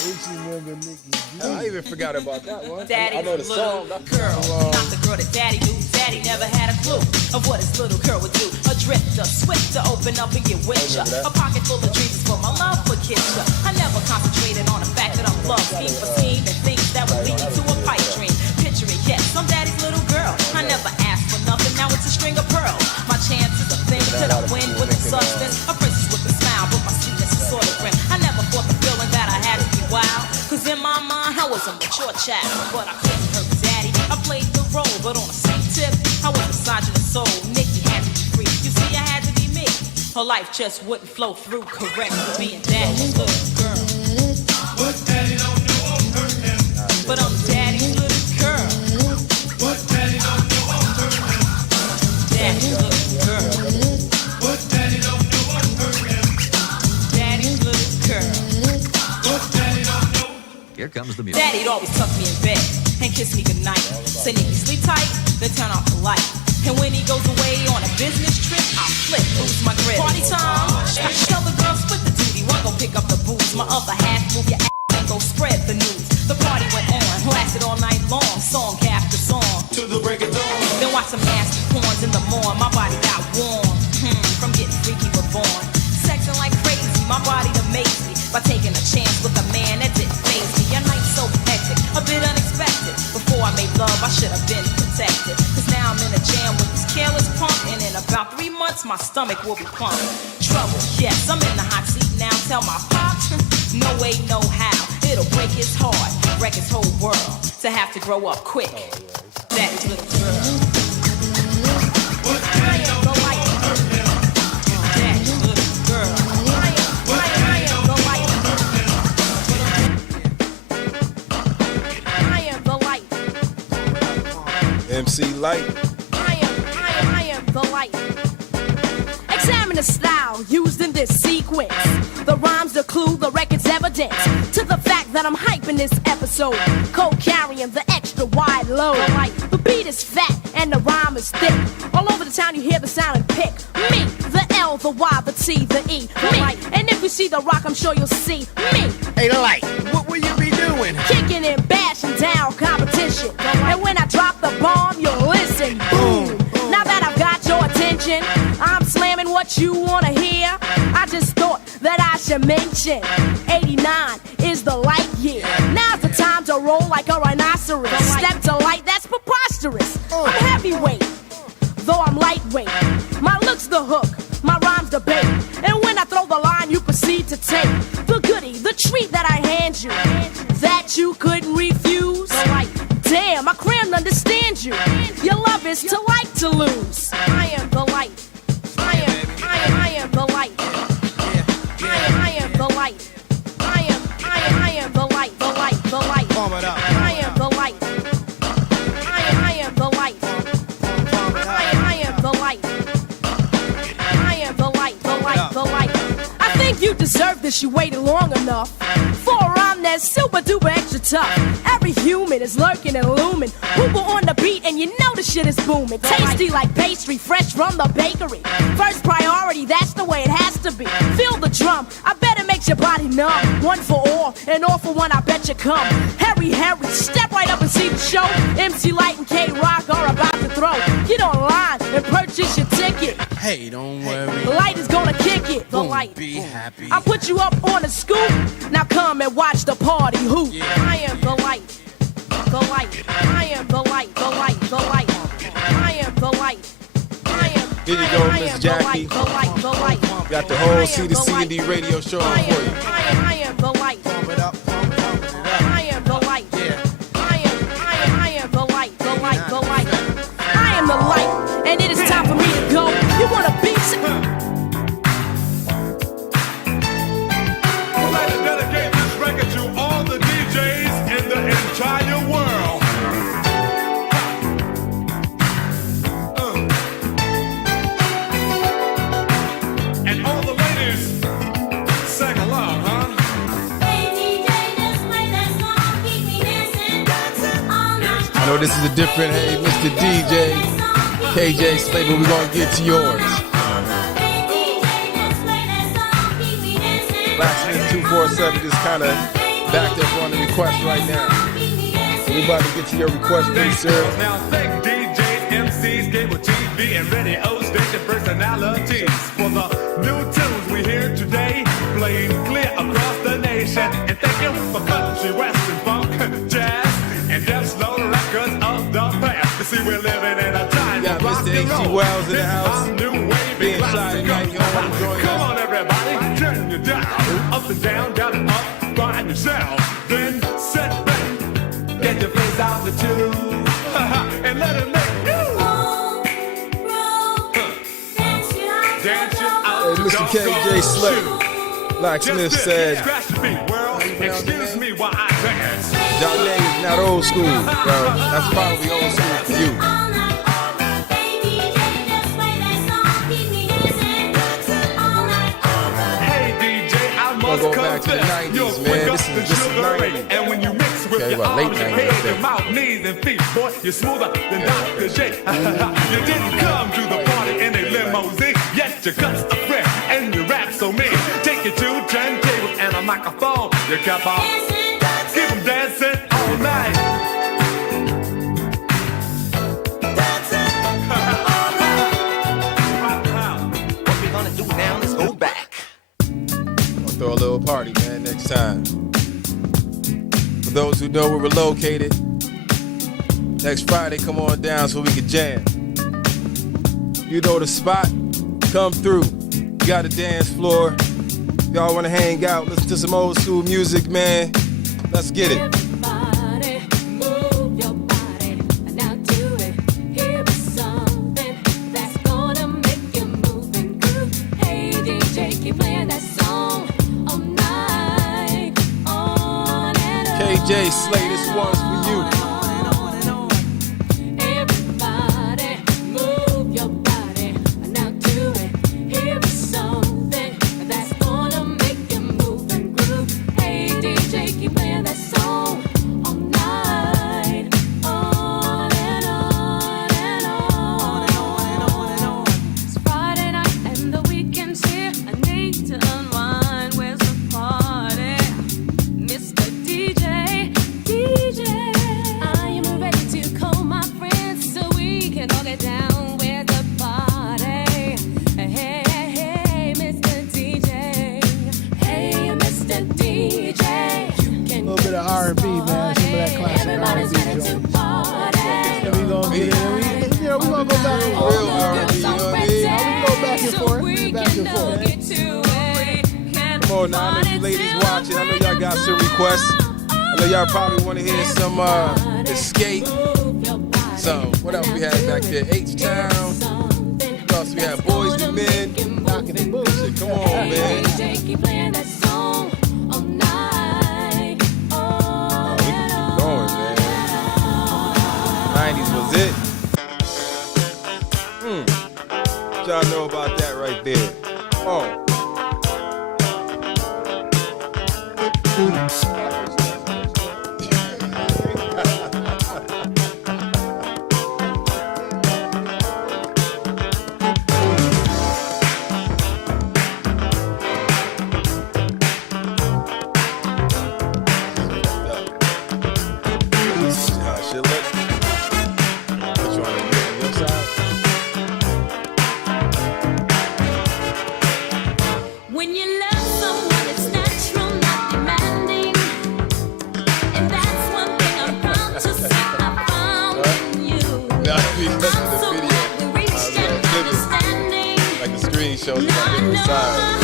H remember Nicky D. I even forgot about that one. Daddy's I know the little song. girl, not the girl that daddy knew. Daddy never had a clue of what his little girl would do. A drifter, swift to open up and get with ya. A pocket full of dreams for my love for kids. I never concentrated on the fact that I'm loved, scheme for scheme, and things that would lead me to a pipe dream. Picture it, yes, I'm daddy's little girl. I never asked for nothing, now it's a string of pearls. My chances of things that I win with the substance. A princess with a smile, but my sweetness is sort of grim. I never fought the feeling that I had to be wild. Cause in my mind, I was a mature child. But I couldn't hurt daddy. I played the role, but on the same tip, I was a sergeant of soul. Nicky had to be free. You see, I had to be me. Her life just wouldn't flow through correct for being daddy's little girl. But daddy don't know I'm hurt him. But I'm daddy's little girl. But daddy don't know I'm hurt him. Daddy's little girl. But daddy don't know I'm hurt him. Daddy's little girl. But daddy don't know. Here comes the music. Daddy'd always tuck me in bed and kiss me goodnight. Say, Nicky, sleep tight, then turn off the light. And when he goes away on a business trip, I flip, lose my grip. Party time, I tell the girls split the duty. One go pick up the booze, my other half move your ass and go spread the news. The party went on, lasted all night long, song after song. To the break of dawn. Then watch some nasty porns in the morn. My body got warm, from getting freaky reborn. Sexing like crazy, my body amazed me by taking a chance with a man that didn't faze me. A night so hectic, a bit unexpected. Before I made love, I should have been protected. Cause now I'm in a jam with this careless punk, and in about 3 months, my stomach will be plump. Trouble, yes, I'm in the hot seat now. Tell my pops, no way, no how. It'll break his heart, wreck his whole world, to have to grow up quick. Daddy's little girl. I am the light. Daddy's little girl. I am the light. I am the light. MC Light. I am the light. Examine the style used in this sequence. The rhymes, the clue, the record's evidence to the fact that I'm hyping this episode. Co-carrying the extra wide load. The beat is fat and the rhyme is thick. All over the town you hear the sound and pick. Me, the L, the Y, the T, the E. Me, and if you see the rock, I'm sure you'll see me. Hey, the light, what will you be doing? Kicking and bashing down competition. And when I drop the bomb, you'll listen. Boom. Now that I've got your attention, I'm slamming what you wanna hear. I just thought that I should mention 89 is the light year. Now's the time to roll like a rhinoceros. Step to light, that's preposterous. I'm heavyweight, though I'm lightweight. My look's the hook, my rhyme's the bait. And when I throw the line, you proceed to take the goodie, the treat that I hand you, that you couldn't refuse. Damn, I crammed understand you. Your love is to like to lose. I am the light. I am the light. I am the light. I am the light. The light. I am the light. I am the light. I am the light. I am the light. The light. I think you deserve this. You waited long enough for a rhyme that's super duper extra tough. Every human is lurking and looming. Hooper on the beat and you know the shit is booming. Tasty like pastry, fresh from the bakery. First priority, that's the way it has to be. Feel the drum, I bet it makes your body numb. One for all, and all for one, I bet you come. Harry, step right up and see the show. MC Light and K-Rock are about to throw. Get online and purchase your ticket. Hey, don't worry. Light is gonna kick it. The light. Be happy. I put you up on the scoop. Now come and watch the party hoop. I am the light. the light. I am the light, the light, the light. I am the light. Here you go, Miss Jackie. The light, the light. Got the whole C to C and D radio show on for you. I am the light. Pump it up, pump it up. I am the light. Yeah. I am the light, the light, the light. I am the light, and it is time for me to go. You want a beat? I'd like to dedicate this record to all the DJs in the entire world. And all the ladies sang along, huh? I know this is a different, hey, Mr. DJ, KJ Slay, but we're going to get to yours. Blacksmith247 just kind of backed up on the request right now. We about to get to your request pretty soon. Now thank DJs, MCs, cable TV, and radio station personalities for the new tunes we hear today, playing clear across the nation. And thank you for country, western, funk, jazz, and just slow records of the past. You see, we're living in a time got of rock Mr. and H.G. roll. Wells in the This house. our new wave Being in shy tonight, classical. you don't want to join Come us. on, everybody, turn you down, up and down and up, find yourself, then sit back, get your face out the tube, and let it make you dance you out. Hey, Mr. KJ Slay. Blacksmith said, Scratch the beat, world. Excuse me while I dance. y'all name is not old school, bro. That's probably old school for you. Hey DJ, I must Go back to the confess, 90s, you're man. quick This up is the just sugar 90s. rate. And when you mix with Okay, your well, late arms, your 90s, head, I your think. mouth, knees, and feet, boy, you're smoother than Dr. J. You didn't come to the party in a limousine, yet your guts are fresh and your rap so mean. Take you to turntables and a microphone. You kept on, keep them dancing all night. What we gonna do now? Let's go back. I'll throw a little party, man, next time. For those who know where we're located, next Friday, come on down so we can jam. You know the spot, come through. We got a dance floor. Y'all want to hang out, listen to some old school music, man. Let's get it. Everybody, move your body. Now do it. Here is something that's gonna make you move and groove. Hey DJ, keep playing that song all night, on and on. KJ Slay, this one's for you. Everybody, move your body. Now do it. Here is something that's gonna make you move and groove. Hey DJ, keep playing that song all night, on and on and on and on and on. It's Friday night and the weekend's here. I need to unwind. Where's the party, Mr. DJ? DJ, I am ready to call my friends so we can all get down. Where's the party? Hey, hey, hey, Mr. DJ. Hey, Mr. DJ. You can A little bit of R&B, man. Some of that classic Everybody's R&B ready to joint. party. And we gonna get in. We gonna go back and forth. Real R&B, you know what I mean? We go back and forth. We Back can and all forth. get to it. Come on now, I know you ladies watching. I know y'all got some requests. I know y'all probably want to hear some Escape. So, what else we had back there? H-Town. What else we had? Boys to Men. Knocking the boots. Come on, man. Keep playing that song all night. Oh, we can keep going, man. 90s was it. What y'all know about that right there? Oh. How shit look? What you wanna do on your side? When you love someone, it's natural, not demanding. shows us at different times.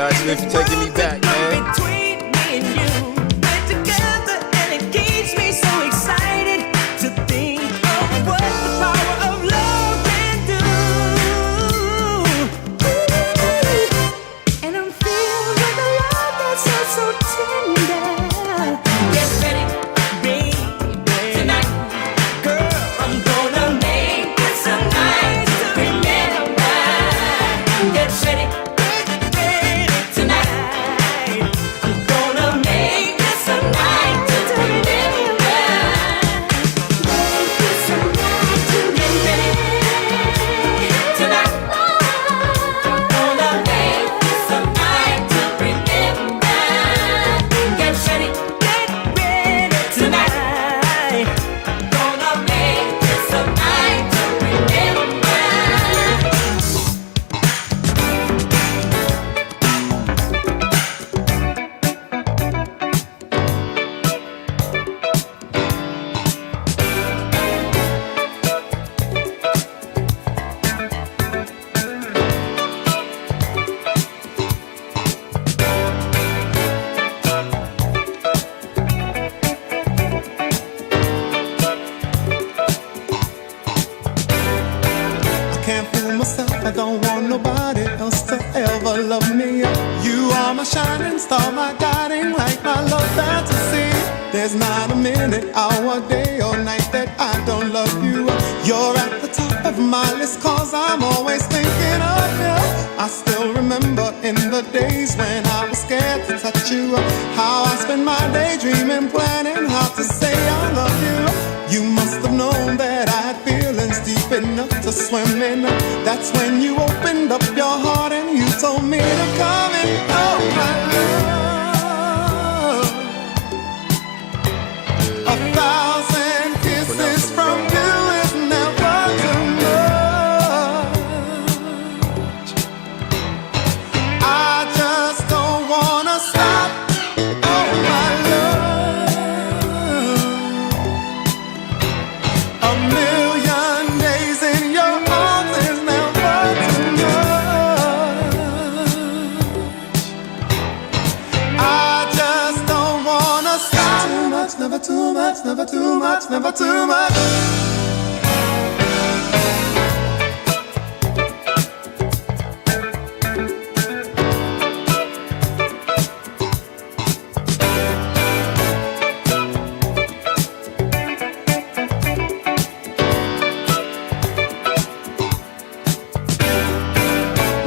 Blksmith, you're taking me back, man. I don't want nobody else to ever love me. You are my shining star, my guiding light, my love fantasy. There's not a minute, hour, day or night that I don't love you. You're at the top of my list, cause I'm always thinking of you. I still remember in the days when I was scared to touch you, how I spent my day dreaming, planning how to say I love you. You must have known that I had feelings deep enough to swim in. That's when you opened up your heart and you told me to come in. Oh my love, 1,000 kisses from you is never too much. I just don't wanna stop. Oh my love, a million days in your arms is never too much. I just don't wanna stop. Too much, never too much, never too much, never too much.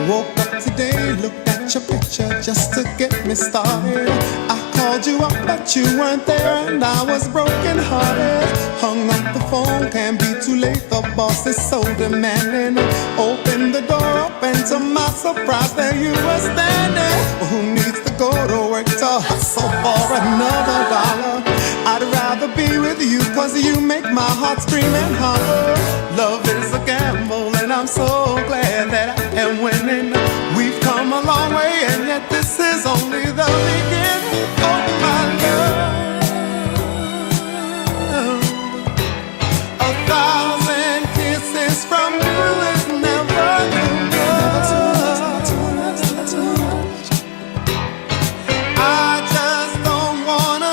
Woke up today, looked at your picture just to get me started. I called you up, but you weren't there, and I was broken hearted. Hung up the phone, can't be too late. The boss is so demanding. Opened the door up, and to my surprise, there you were standing. Well, who needs to go to work to hustle for another dollar? I'd rather be with you, cause you make my heart scream and holler. Love is a gamble, and I'm so glad that I am winning. We've come a long way, and yet this is only the beginning. Oh my love, 1,000 kisses from you is never too much. I just don't wanna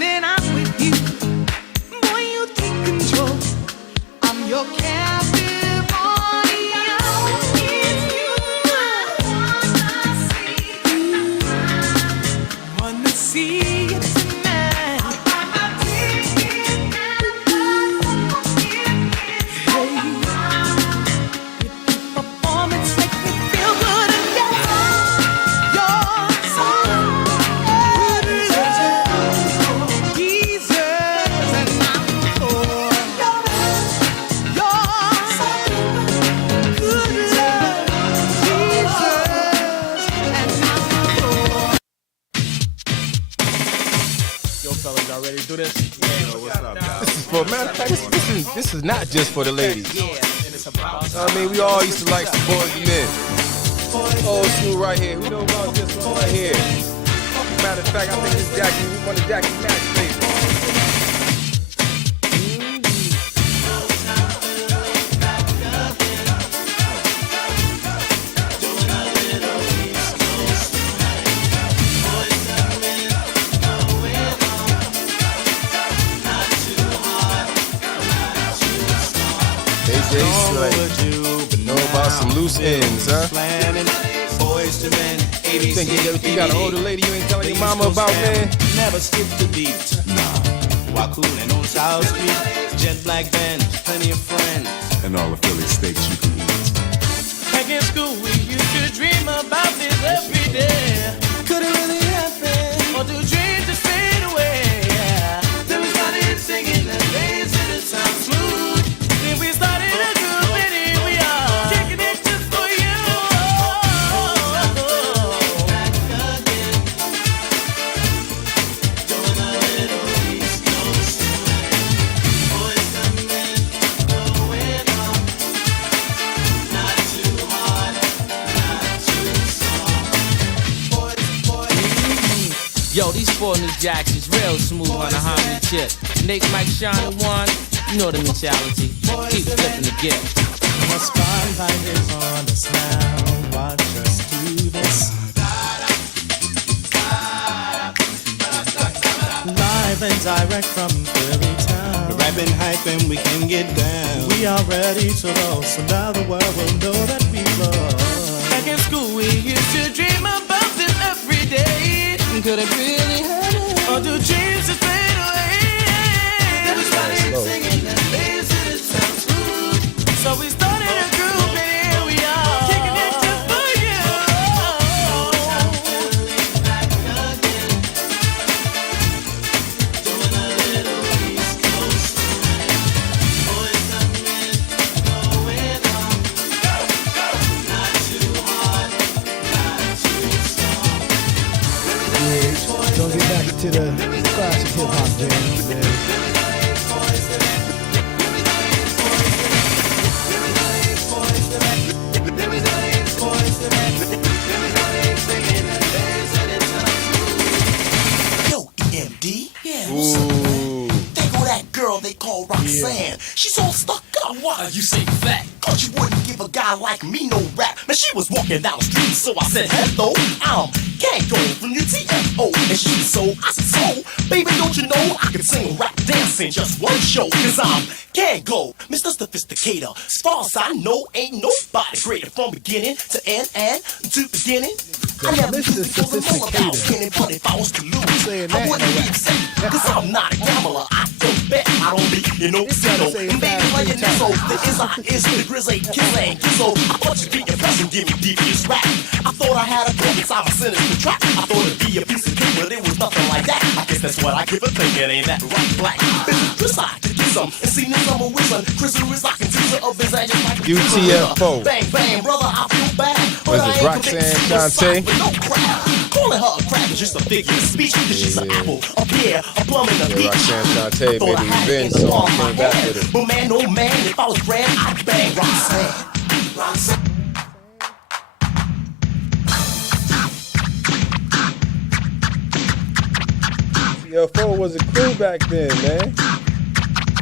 when I'm with you. Boy, you take control. I'm your captive audience. It's you I wanna see it tonight. Performance make me feel good again. You're so good, Jesus, and I'm for. You're so good, Jesus, and I'm for. Yo, fellas, y'all ready to do this? What's up, guys? This is for matter of fact, this is not just for the ladies. I mean, we all used to like some boys and men. Old school right here. We know about this one right here. Matter of fact, I think this Jackie, one of Jackie's match favorites. AJ Slay. Know about some loose ends, huh? You think you got an older lady you ain't telling your mama about, man? Never skip the beat. Nah. While cooling on South Street, jet black band, plenty of friends. And all the Philly steaks you can eat. Back in school, we used to dream about this every day. Could it really happen? Or do dreams just fade away? Yeah. Then we started singing the days of the time smooth. Then we started a group and here we are. Kicking it just for you. Back again. Doing a little East Coast. Boys coming, going on. Not too hard, not too soft. Yo, these 4 new jacks is real smooth on the harmony chip. Nick, Mike, Sean, and Juan, you know the mentality. Keep flipping the gift. The spotlight is on us now. Watch us do this. Live and direct from Philly town. We're rapping, hyping, we can get down. We are ready to roll, so now the world will know that we love. Back in school, we used to dream about this every day. Could it really happen? Or do dreams just fade away? Then we started singing the days of the time smooth. So we started a group and here we are. Kicking it just for you. Back again. Doing a little East Coast. Boys coming, going on. Not too hard, not too soft. Don't get back into the classic hip hop jams, man. Yo, EMD? Yeah, what's up, man? There go that girl they call Roxanne. She's all stuck up. Why you say fat? Cause you wouldn't give a guy like me no rap. Man, she was walking down the street, so I said, hello, I'm Kango from your TFO. And she so, I said, so, baby, don't you know I can sing, rap, dance in just one show? Cause I'm Kango, Mr. Sophisticator. As far as I know, ain't nobody greater from beginning to end and to beginning. I never used to feel all about winning, but if I was to lose, I wouldn't be upset. Cause I'm not a gambler, I don't bet, I don't be, zero. And baby, playing this so the is the grizzly, kill ain't so. I thought you'd be impressed and give me devious rap. I thought I had a book inside my sinister trap. I thought it'd be a piece of cake, but it was nothing like that. I guess that's what I give a thing, it ain't that right black. Chris, I could get some, and see this I'm a wizard. Chris is like a teaser of his ass like a UTFO. Bang, bang, brother, I feel bad. Was it Roxanne Shante? Calling her a crab is just a figure of speech. Cause she's an apple, a pear, a plum, and a peach. Roxanne Shante made the revenge song, came back with it. But man, oh man, if I was grand, I'd bang Roxanne. Roxanne. UTFO was a crew back then, man.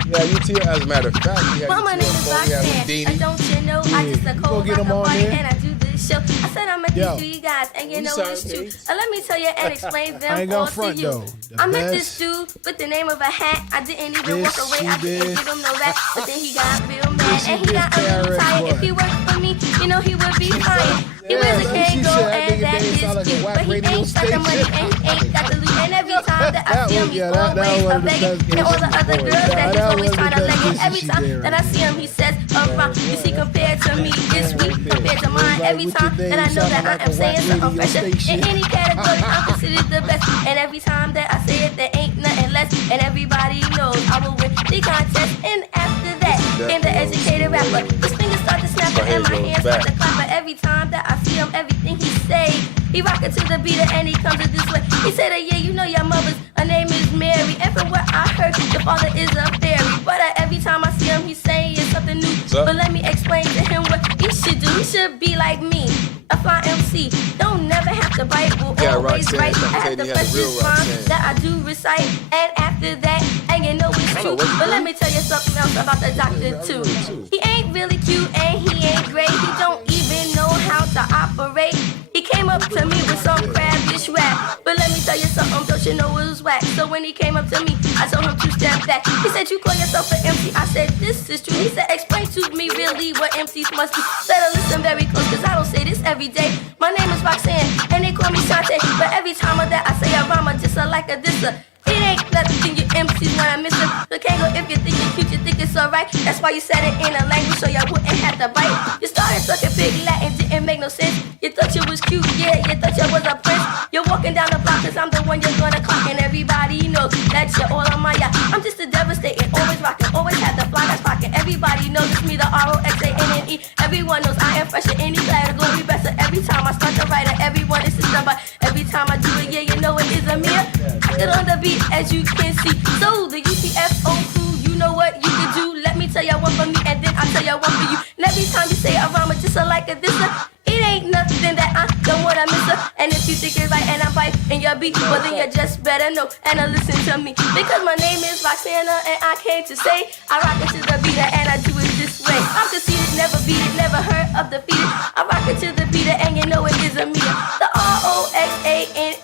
Yeah, UTFO, as a matter of fact, we had Well, my name is UTFO, we had Roxanne. Houdini. Don't you know I just a cold get 'em rock on body there. and I do this the show. I said I met Yo. these three guys, and you know sound it's true. nice. Let me tell you and explain I them ain't all gonna to front you. though. The I met best. this dude with the name of a hat. I didn't even Yes, walk away. she I didn't did. give him no rap, but then he got real mad, Yes, she and he did, got a little KRS tired. One. If he worked for me, you know he would be fired. He Yeah, wears a like she Kango, said, that and nigga that name is sound like a cute, whack but he radio ain't got the money, station. and he ain't got the loot. And every time that I That see him, was- he's yeah, that was always one a of the begging, best and all the dishes other before. girls Yeah, that that he's always was the trying to best leg it. dishes Every she time did that I right see him, he says, around. You see, compared to me, it's weak compared to mine. Like, Every with time your that I name know that sounding I like am a saying whack something radio fresher in station. any category, I'm considered the best. And every time that I say it, there ain't nothing less. And everybody knows I will win the contest. And after that, came the educated rapper. His fingers start to snap and my hands start to clap. But every time that I see him, everything he say, he rockin' to the beat and he comes it this way. He said, yeah, you know your mother's, her name is Mary. And from what I heard, your father is a fairy. But every time I see him, he's saying something new. But let me explain to him what he should do. He should be like me, a fly MC. Don't never have to bite, will Yeah, always Roxanne, write. I Dr. have Katie the had a real freshest rhymes Roxanne. that I do recite. And after that, and you know it's true. But let me tell you something else about the doctor too. He ain't really cute and he ain't great. He don't even know how to operate. He came up to me with some crabbish rap. But let me tell you something, don't you know it was whack? So when he came up to me, I told him to step back. He said, you call yourself an MC? I said, this is true. He said, explain to me really what MCs must do. Better listen very close, cause I don't say this every day. My name is Roxanne, and they call me Sante. But every time that I say a rhyme, I just like a disser. It ain't nothing you MCs when I miss it. The Kango, if you think you're cute, you think it's alright. That's why you said it in a language so y'all wouldn't have to bite. You started talking big Latin, didn't make no sense. You thought you was cute, yeah, you thought you was a prince. You're walking down the block cause I'm the one you're gonna clock. And everybody knows that you're all on my yacht. I'm just a devastating, always rocking, always had the fly that's rocking. Everybody knows it's me, the ROXANNE. Everyone knows I am fresh in any category. Better every time I start to write it, everyone is system. But every time I do it, yeah, you know it is a mirror. I get on the beat as you can see. So the UTFO crew, you know what you can do. Let me tell you one for me and then I'll tell you one for you. And every time you say a rhyme, just like a disser, it ain't nothing that I don't wanna miss her. And if you think it's right and I'm right in your beat, well then you just better know and listen to me. Because my name is Roxanna and I came to say I rock it to the beat and I do it this way. I'm conceited, never beat it, never heard of defeated. I rock it to the beat and you know it is a meter. The ROXANNE.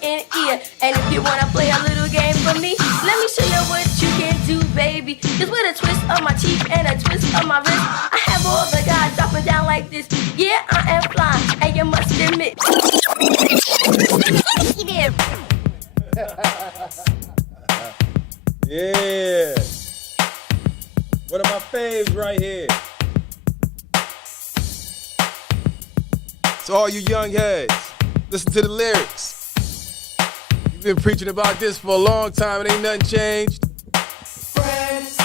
And if you wanna play a little game for me, let me show you what you can do, baby. Cause with a twist of my cheek and a twist of my wrist, I have all the guys dropping down like this. Yeah, I am flying, and you must admit. Yeah. One of my faves right here. So all you young heads, listen to the lyrics. You've been preaching about this for a long time. It ain't nothing changed. Friends,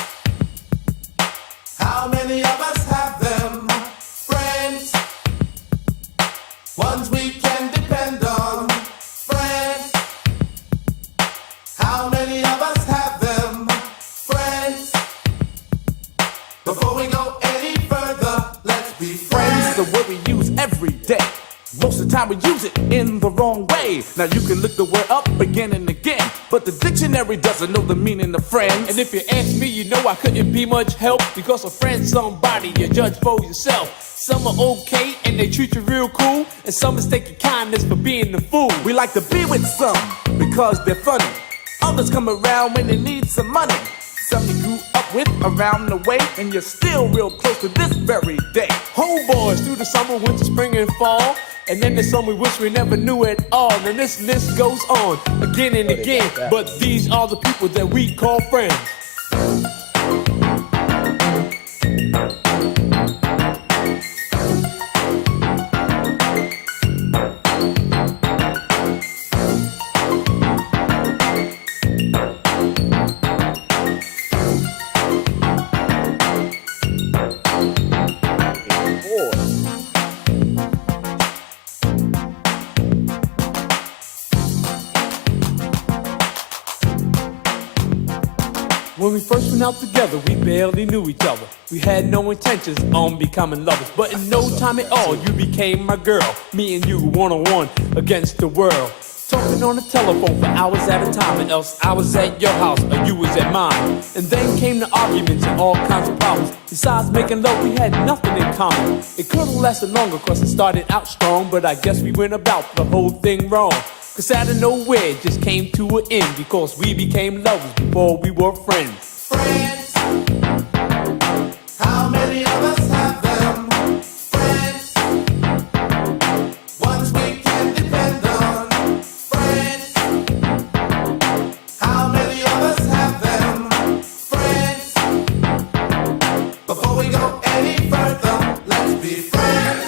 how many of us have them? Friends, ones we can depend on. Friends, how many of us have them? Friends, before we go any further, let's be friends. The word we use every day. Most of the time we use it in the wrong way. Now you can look the word up again and again, but the dictionary doesn't know the meaning of friends. And if you ask me, you know I couldn't be much help, because a friend's somebody you judge for yourself. Some are okay and they treat you real cool, and some mistake your kindness for being the fool. We like to be with some because they're funny. Others come around when they need some money. Some you grew up with around the way, and you're still real close to this very day. Homeboys through the summer, winter, spring, and fall. And then there's some we wish we never knew at all. And this list goes on again and again. But these are the people that we call friends. When we first went out together, we barely knew each other. We had no intentions on becoming lovers, but in no time at all, you became my girl. Me and you, one-on-one against the world. talking on the telephone for hours at a time, and else I was at your house or you was at mine. And then came the arguments and all kinds of problems. Besides making love, we had nothing in common. It could have lasted longer cause it started out strong, but I guess we went about the whole thing wrong. Cause out of nowhere it just came to an end because we became lovers before we were friends. Friends, how many of us have them? Friends, ones we can depend on. Friends, how many of us have them? Friends, before we go any further, let's be friends.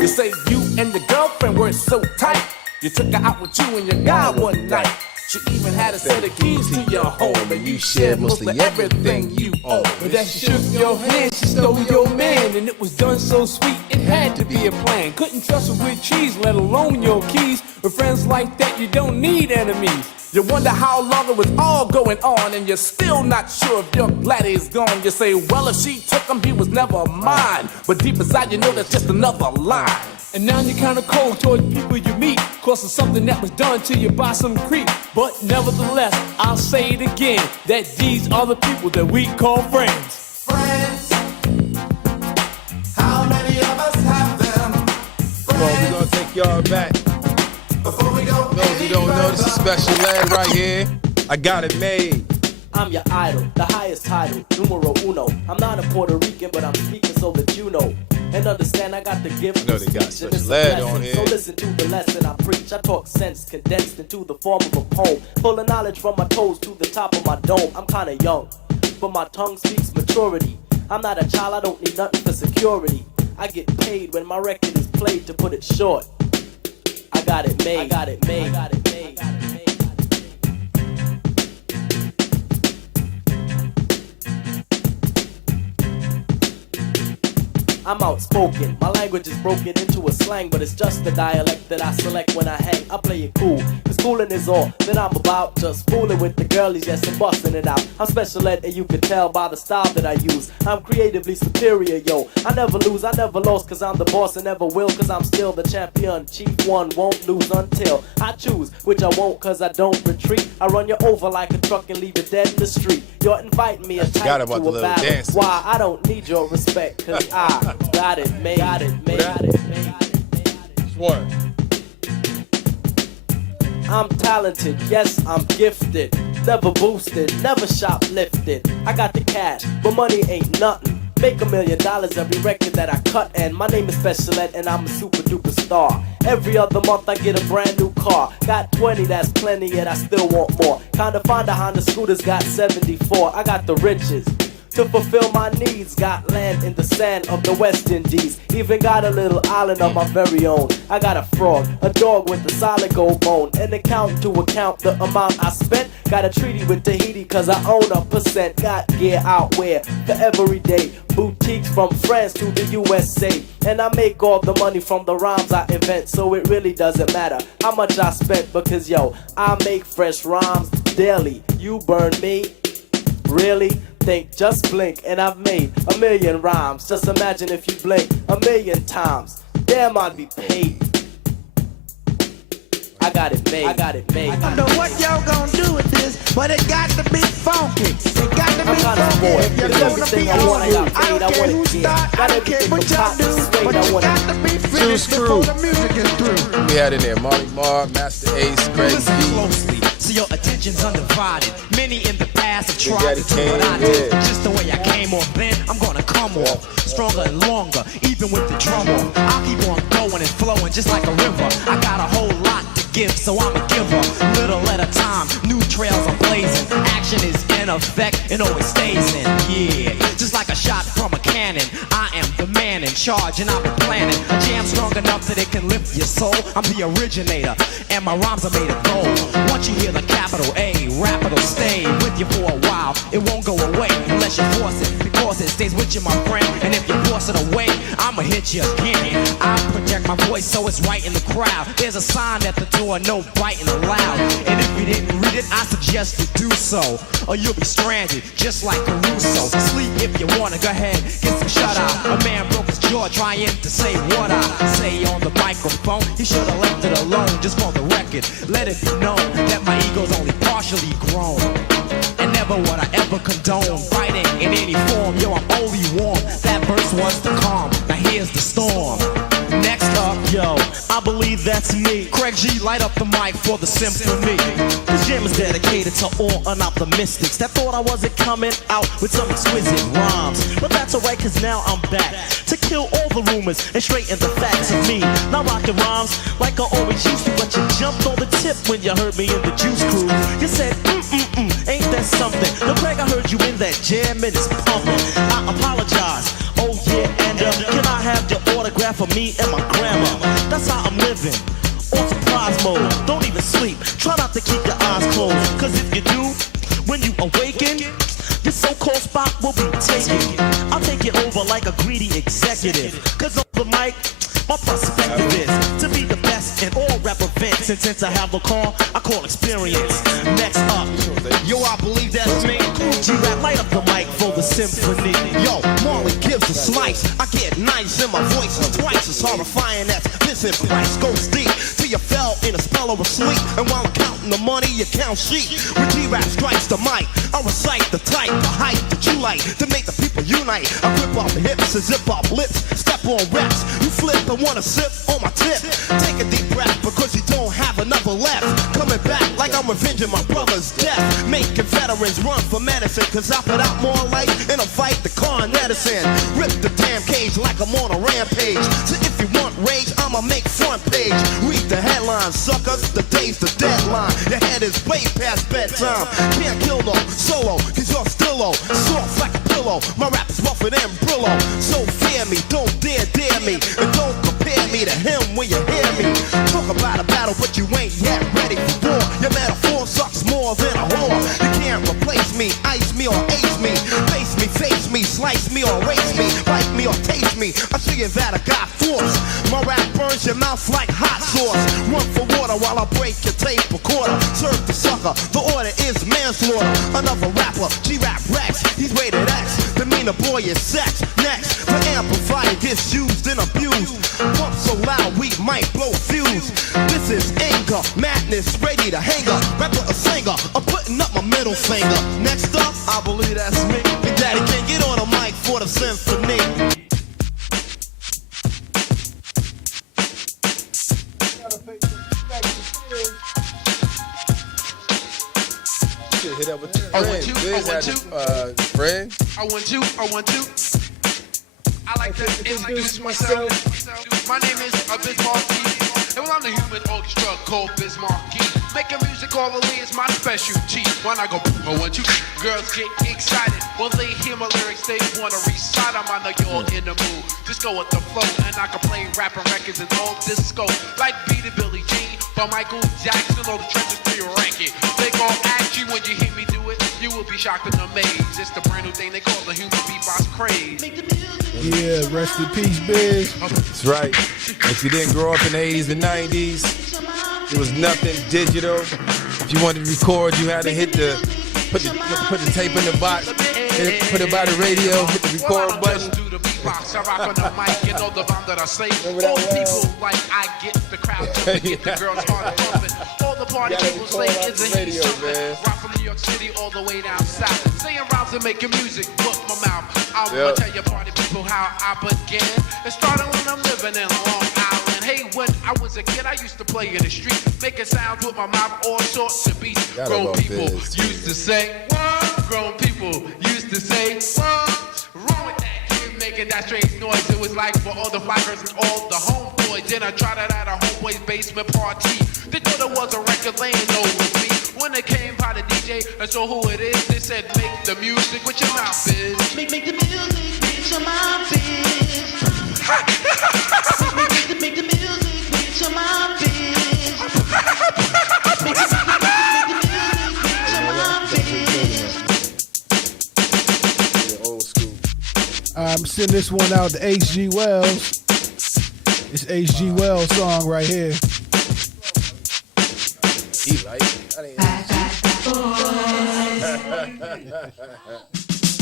You say you and the girlfriend were so tight. You took her out with you and your guy one night. She even had a set of keys to your home, and you shared mostly everything you own. But then she shook your hand, she stole your man, and it was done so sweet, it had to be a plan. Couldn't trust her with cheese, let alone your keys. With friends like that, you don't need enemies. You wonder how long it was all going on, and you're still not sure if your laddie is gone. You say, well, if she took him, he was never mine. But deep inside, you know that's just another lie. And now you're kinda cold toward people you meet, cause of something that was done to you by some creep. But nevertheless, I'll say it again, that these are the people that we call friends. Friends, how many of us have them? Well, we're gonna take y'all back. Before we go, those who don't know, this is Special Ed right here. I got it made. I'm your idol, the highest title, numero uno. I'm not a Puerto Rican, but I'm speaking so that you know. And understand I got the gift. I know they got Special Ed on here. So listen to the lesson I preach. I talk sense condensed into the form of a poem. Full of knowledge from my toes to the top of my dome. I'm kinda young, but my tongue speaks maturity. I'm not a child, I don't need nothing for security. I get paid when my record is played, to put it short. I got it made. I got it made. I got it made. I'm outspoken, my language is broken into a slang, but it's just the dialect that I select when I hang. I play it cool, cause coolin' is all that I'm about. Just fooling with the girlies, yes, and busting it out. I'm Special Ed, and you can tell by the style that I use. I'm creatively superior, yo. I never lose, I never lost, cause I'm the boss and never will, cause I'm still the champion. Chief one won't lose until I choose, which I won't, cause I don't retreat. I run you over like a truck and leave you dead in the street. You're inviting me a type to a battle. Dance. Why? I don't need your respect, cause I got it made, got it made, got it made. One. I'm talented, yes, I'm gifted. Never boosted, never shoplifted. I got the cash, but money ain't nothing. Make $1 million every record that I cut, and my name is Special Ed, and I'm a super duper star. Every other month I get a brand new car. Got 20, that's plenty, yet I still want more. Kinda find a Honda Scooter's got 74. I got the riches to fulfill my needs. Got land in the sand of the West Indies. Even got a little island of my very own. I got a frog, a dog with a solid gold bone. An accountant to account the amount I spent. Got a treaty with Tahiti cause I own a percent. Got gear out where for every day. Boutiques from France to the USA. And I make all the money from the rhymes I invent. So it really doesn't matter how much I spent, because yo, I make fresh rhymes daily. You burn me? Really? Think, just blink, and I've made 1 million rhymes. Just imagine if you blink 1 million times. Damn, I'd be paid. I got it made. I got it made. I don't know what y'all gonna do with this, but it got to be funky. It got to be funky. If you're gonna be on it, I don't care who start, I don't care what y'all do, but you got to be finished before the music is through. We had in there Marty Marr, Master Ace, Greg B. So your attention's undivided. Many in the past have tried to do what I did. Just the way I came off then, I'm gonna come off stronger and longer, even with the drum off. I'll keep on going and flowing just like a river. I got a whole lot to give, so I'm a giver. Little at a time, new trails I'm blazing. Action is in effect and always stays in. Yeah, just like a shot from a cannon. I am the man in charge, and I've been planning a jam strong enough that it can lift your soul. I'm the originator, and my rhymes are made of gold. Once you hear the capital A, rap it'll stay with you for a while. It won't go away unless you force it, because it stays with you, my friend. And if you force it away, I'ma hit you again. I project my my voice so it's right in the crowd. There's a sign at the door, no biting allowed. And if you didn't read it, I suggest you do so, or you'll be stranded, just like Caruso. Sleep if you wanna, go ahead, get some shut eye. A man broke his jaw trying to say what I say on the microphone. He should have left it alone, just for the record. Let it be known that my ego's only partially grown. And never would I ever condone fighting in any form. Yo, I'm only warm. That verse was the calm. Now here's the storm. Next up, yo, I believe that's me. Craig G, light up the mic for the symphony. This jam is dedicated to all unoptimistics that thought I wasn't coming out with some exquisite rhymes. But that's alright, cause now I'm back to kill all the rumors and straighten the facts of me. Now rocking rhymes like I always used to, but you jumped on the tip when you heard me in the Juice Crew. You said, ain't that something? Yo, Craig, I heard you in that jam and it's pumping. I apologize. Oh yeah, and can I have your autograph for me and my grandma? That's how I'm living. On surprise mode. Don't even sleep. Try not to keep your eyes closed. Cause if you do, when you awaken, your so-called spot will be taken. I'll take it over like a greedy executive. Cause on the mic, my perspective is to be the best in all rap events. And since I have a car, I call experience. Next up, yo, I believe that's me. G-Rap, light up the mic for the symphony. Yo, Marley gives a slice. I get nice and my voice is twice as horrifying as Vincent Price goes deep till you fell in a spell of sleep. And while I'm counting the money, you count sheep. When G-Rap strikes the mic, I recite the type, the height that you like to make the people unite. I grip off the hips and zip off lips, step on reps. You flip and wanna sip on my tip. Take a deep breath because you don't have another left. Coming back like I'm revenging my brother's death. Making veterans run for medicine, cause I put out more light in a fight the con medicine. Rip the damn cage like I'm on a rampage. So if you want rage, I'ma make front page. Read the headlines, suckers, the day's the deadline. Your head is way past bedtime. Can't kill no solo, cause you're still low. Soft like a pillow, my rap is rougher than Brillo. So fear me, don't dare me. And don't compare me to him when you hear me. Talk about a battle, but you ain't yet ready for war. Your metaphor sucks more than a whore. You can't replace me, ice me or ace me. Face me, slice me or race me. Bite me or taste me, I'll show you that I got force. My rap burns your mouth like hot sauce. Run for water while I break your tape recorder. Serve the sucker, the order is manslaughter. Another rapper, G-Rap Rex, he's rated X. Demeanor boy is sex. Next, the amplifier gets used and abused. Pump so loud we might blow fuse. This is anger, madness, ready to hang up. Rapper a singer, I'm putting up my middle finger. Next up, I believe that's me. Big Daddy can't get on a mic for the symphony. Hit up with your friend. I want to. I like to introduce myself. My name is Bismarcky, and well, I'm the human orchestra called Bismarcky. Making music all the way is my specialty. When I go, I want you. Girls get excited when they hear my lyrics. They wanna recite them. I know you're all in the mood. Just go with the flow, and I can play rapping records and all disco, like Beat It Billie Jean, by Michael Jackson, or the trenches to your ranking. They gon' ask you when you hear me do it. You will be shocked and amazed. It's the brand new thing they call the human beatbox craze. Yeah, rest in peace, Biz. That's right. If you didn't grow up in the 80s and 90s, it was nothing digital. If you wanted to record, you had to put the tape in the box, put it by the radio, hit the record button. I rock on the mic, you know the bomb that I say. All people like I get the crowd to get the girls hard pumping. All the party people say is a hit something. Rock from New York City all the way down south. Saying rhymes and making music, book my mouth. I'm gonna tell you party people how I began. It started when I'm living in Long Island. Hey, when I was a kid, I used to play in the street, making sounds with my mouth, all sorts of beats. Grown people used to say, what? Grown people used to say, what? Wrong with that? Making that strange noise, it was like for all the fly girls and all the homeboys. Then I tried it at a homeboy's basement party. They thought it was a record laying over me. When they came by the DJ and saw who it is, they said, make the music with your mouth, bitch. Make the music with your mouth, bitch. Make the music with your mouth, bitch. Make the music with your mouth, bitch. I'm sending this one out to HG Wells. It's H.G. Wells song right here. He like it.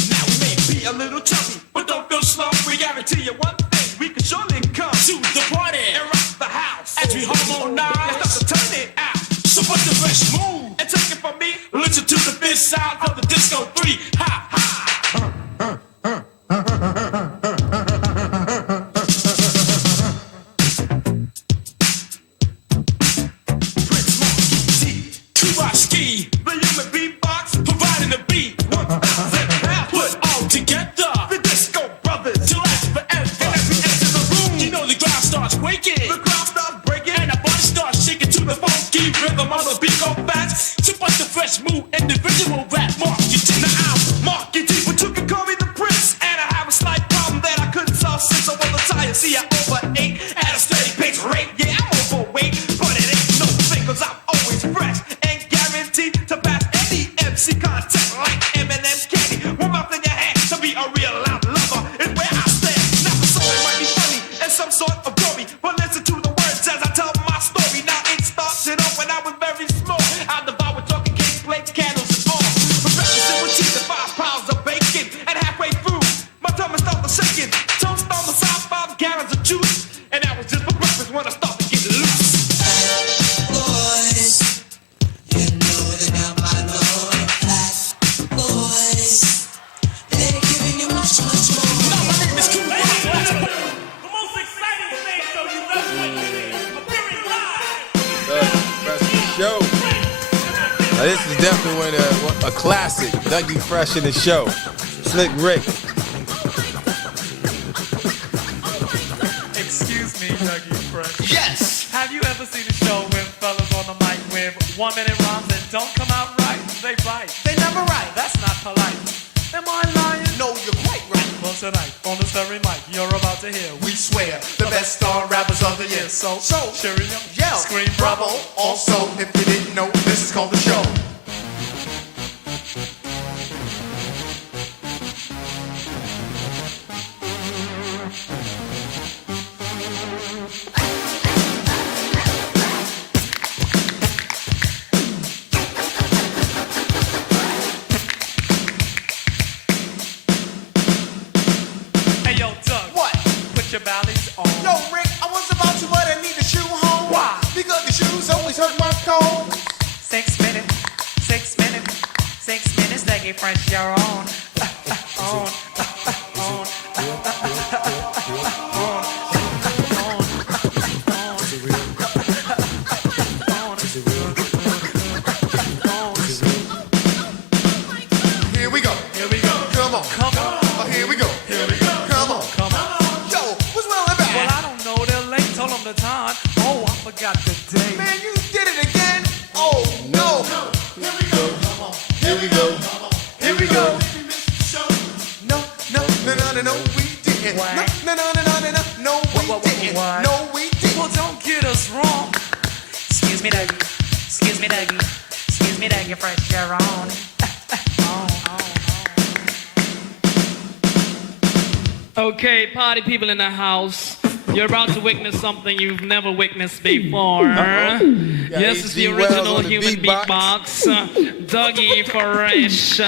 Now we may be a little chubby, but don't feel slow. We guarantee you one thing: we can surely come to the party and rock the house as we harmonize. Let's start to turn it out. So put the fresh move and take it from me. Listen to the fifth sound of the disco 3. Ha ha. Ski, the human beatbox, providing the beat. 1,000 pounds put all together. The disco brothers, to last forever. And as we enter the room, you know the ground starts waking. The ground starts breaking, and the body starts shaking to the funky rhythm of the beat go fast. To put the fresh move, individual rap marketing. Now I'm marketing, but you can call me the prince. And I have a slight problem that I couldn't solve since I was tired. See, I overate at a steady pace rate. Yeah, I'm overweight, but it ain't no thing, cause I'm always fresh. To pass any MC contest like Eminem's candy. One mouth in your hand to be a real loud lover is where I stand. Now the song might be funny and some sort of gory, but listen to the words as I tell my story. Now it started off when I was very small. I devoured talking cake, plates, candles, and all. Professor with cheese and 5 pounds of bacon, and halfway through my tummy started shaking. Toast on the side, 5 gallons of juice, and that was just for breakfast when I started to get loose. Show. Now this is definitely one of a classic. Dougie Fresh in the show. Slick Rick. Excuse me, Dougie Fresh. Yes. Have you ever seen a show with fellas on the mic with 1 minute rhymes that don't come out right? They bite. They never write. That's not polite. Am I lying? No, you're quite right. Well, tonight on the Stereo mic, you're about to hear. We swear the best star rappers of the year. So cheerio, yell, scream, bravo. Also, if you didn't know, this is called the show. Hey, yo, Doug. What? Put your ballies on. Yo, Rick, I was about to, but I need a shoe home. Why? Because the shoes always hurt my toes. 6 minutes, 6 minutes, 6 minutes, Dougie Fresh, you're on. Here we go. Here we go. Come on. Come on. Here we go. Here we go. Come on. Come on. Yo, what's wrong with that? Well, I don't know, they're late, told them the time. Oh, I forgot the date. Man, you did it again. Oh, no. Here we go. Come on. Here we go. Here we go. No, we didn't. No, we didn't. No, we didn't. Well, don't get us wrong. Excuse me, Dougie. Excuse me, Dougie. Excuse me, Dougie Fresh, you're on. Okay, party people in the house. You're about to witness something you've never witnessed before. Yes, it's the original human beatbox. Dougie Fresh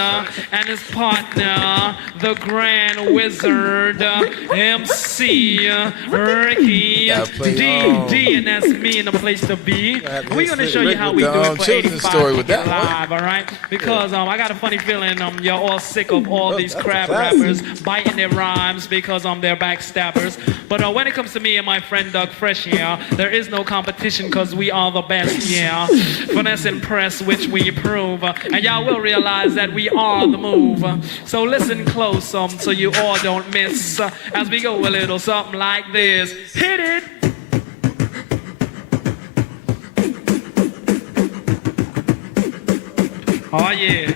and his partner, the Grand Wizard, MC Ricky D, and that's me in the place to be. We're gonna show you how we do it for 85 live, all right? Because I got a funny feeling you're all sick of all these crap rappers biting their rhymes because they're backstabbers. But when it comes to me and my friend Doug Fresh, there is no competition because we are the best, Finesse and press, which we prove. And y'all will realize that we are the move. So listen close so you all don't miss as we go a little something like this. Hit it! Oh, yeah.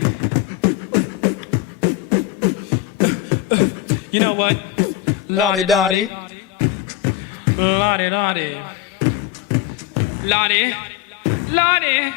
You know what? Lottie-dottie. Lottie-dottie. Lottie. Lottie.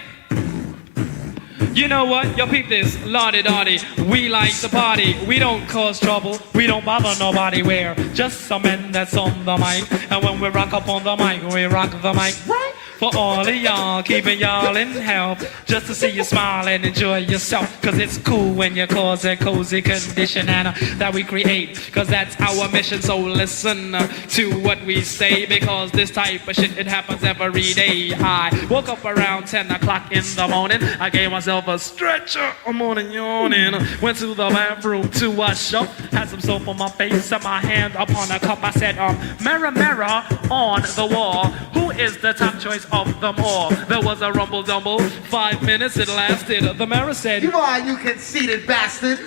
You know what? Yo, peep this. Lottie dottie. We like to party. We don't cause trouble. We don't bother nobody. We're just some men that's on the mic. And when we rock up on the mic, we rock the mic. Right? For all of y'all, keeping y'all in health. Just to see you smile and enjoy yourself. Cause it's cool when you cause a cozy condition and that we create. Cause that's our mission. So listen to what we say. Because this type of shit, it happens every day. I woke up around 10 o'clock in the morning. I gave myself a stretcher. I'm morning yawning. Went to the bathroom to wash up. Had some soap on my face. Set my hand upon a cup. I said, mirror, mirror on the wall. Who is the top choice of them all? There was a rumble dumble. 5 minutes it lasted. The mirror said, "You are, you conceited bastard."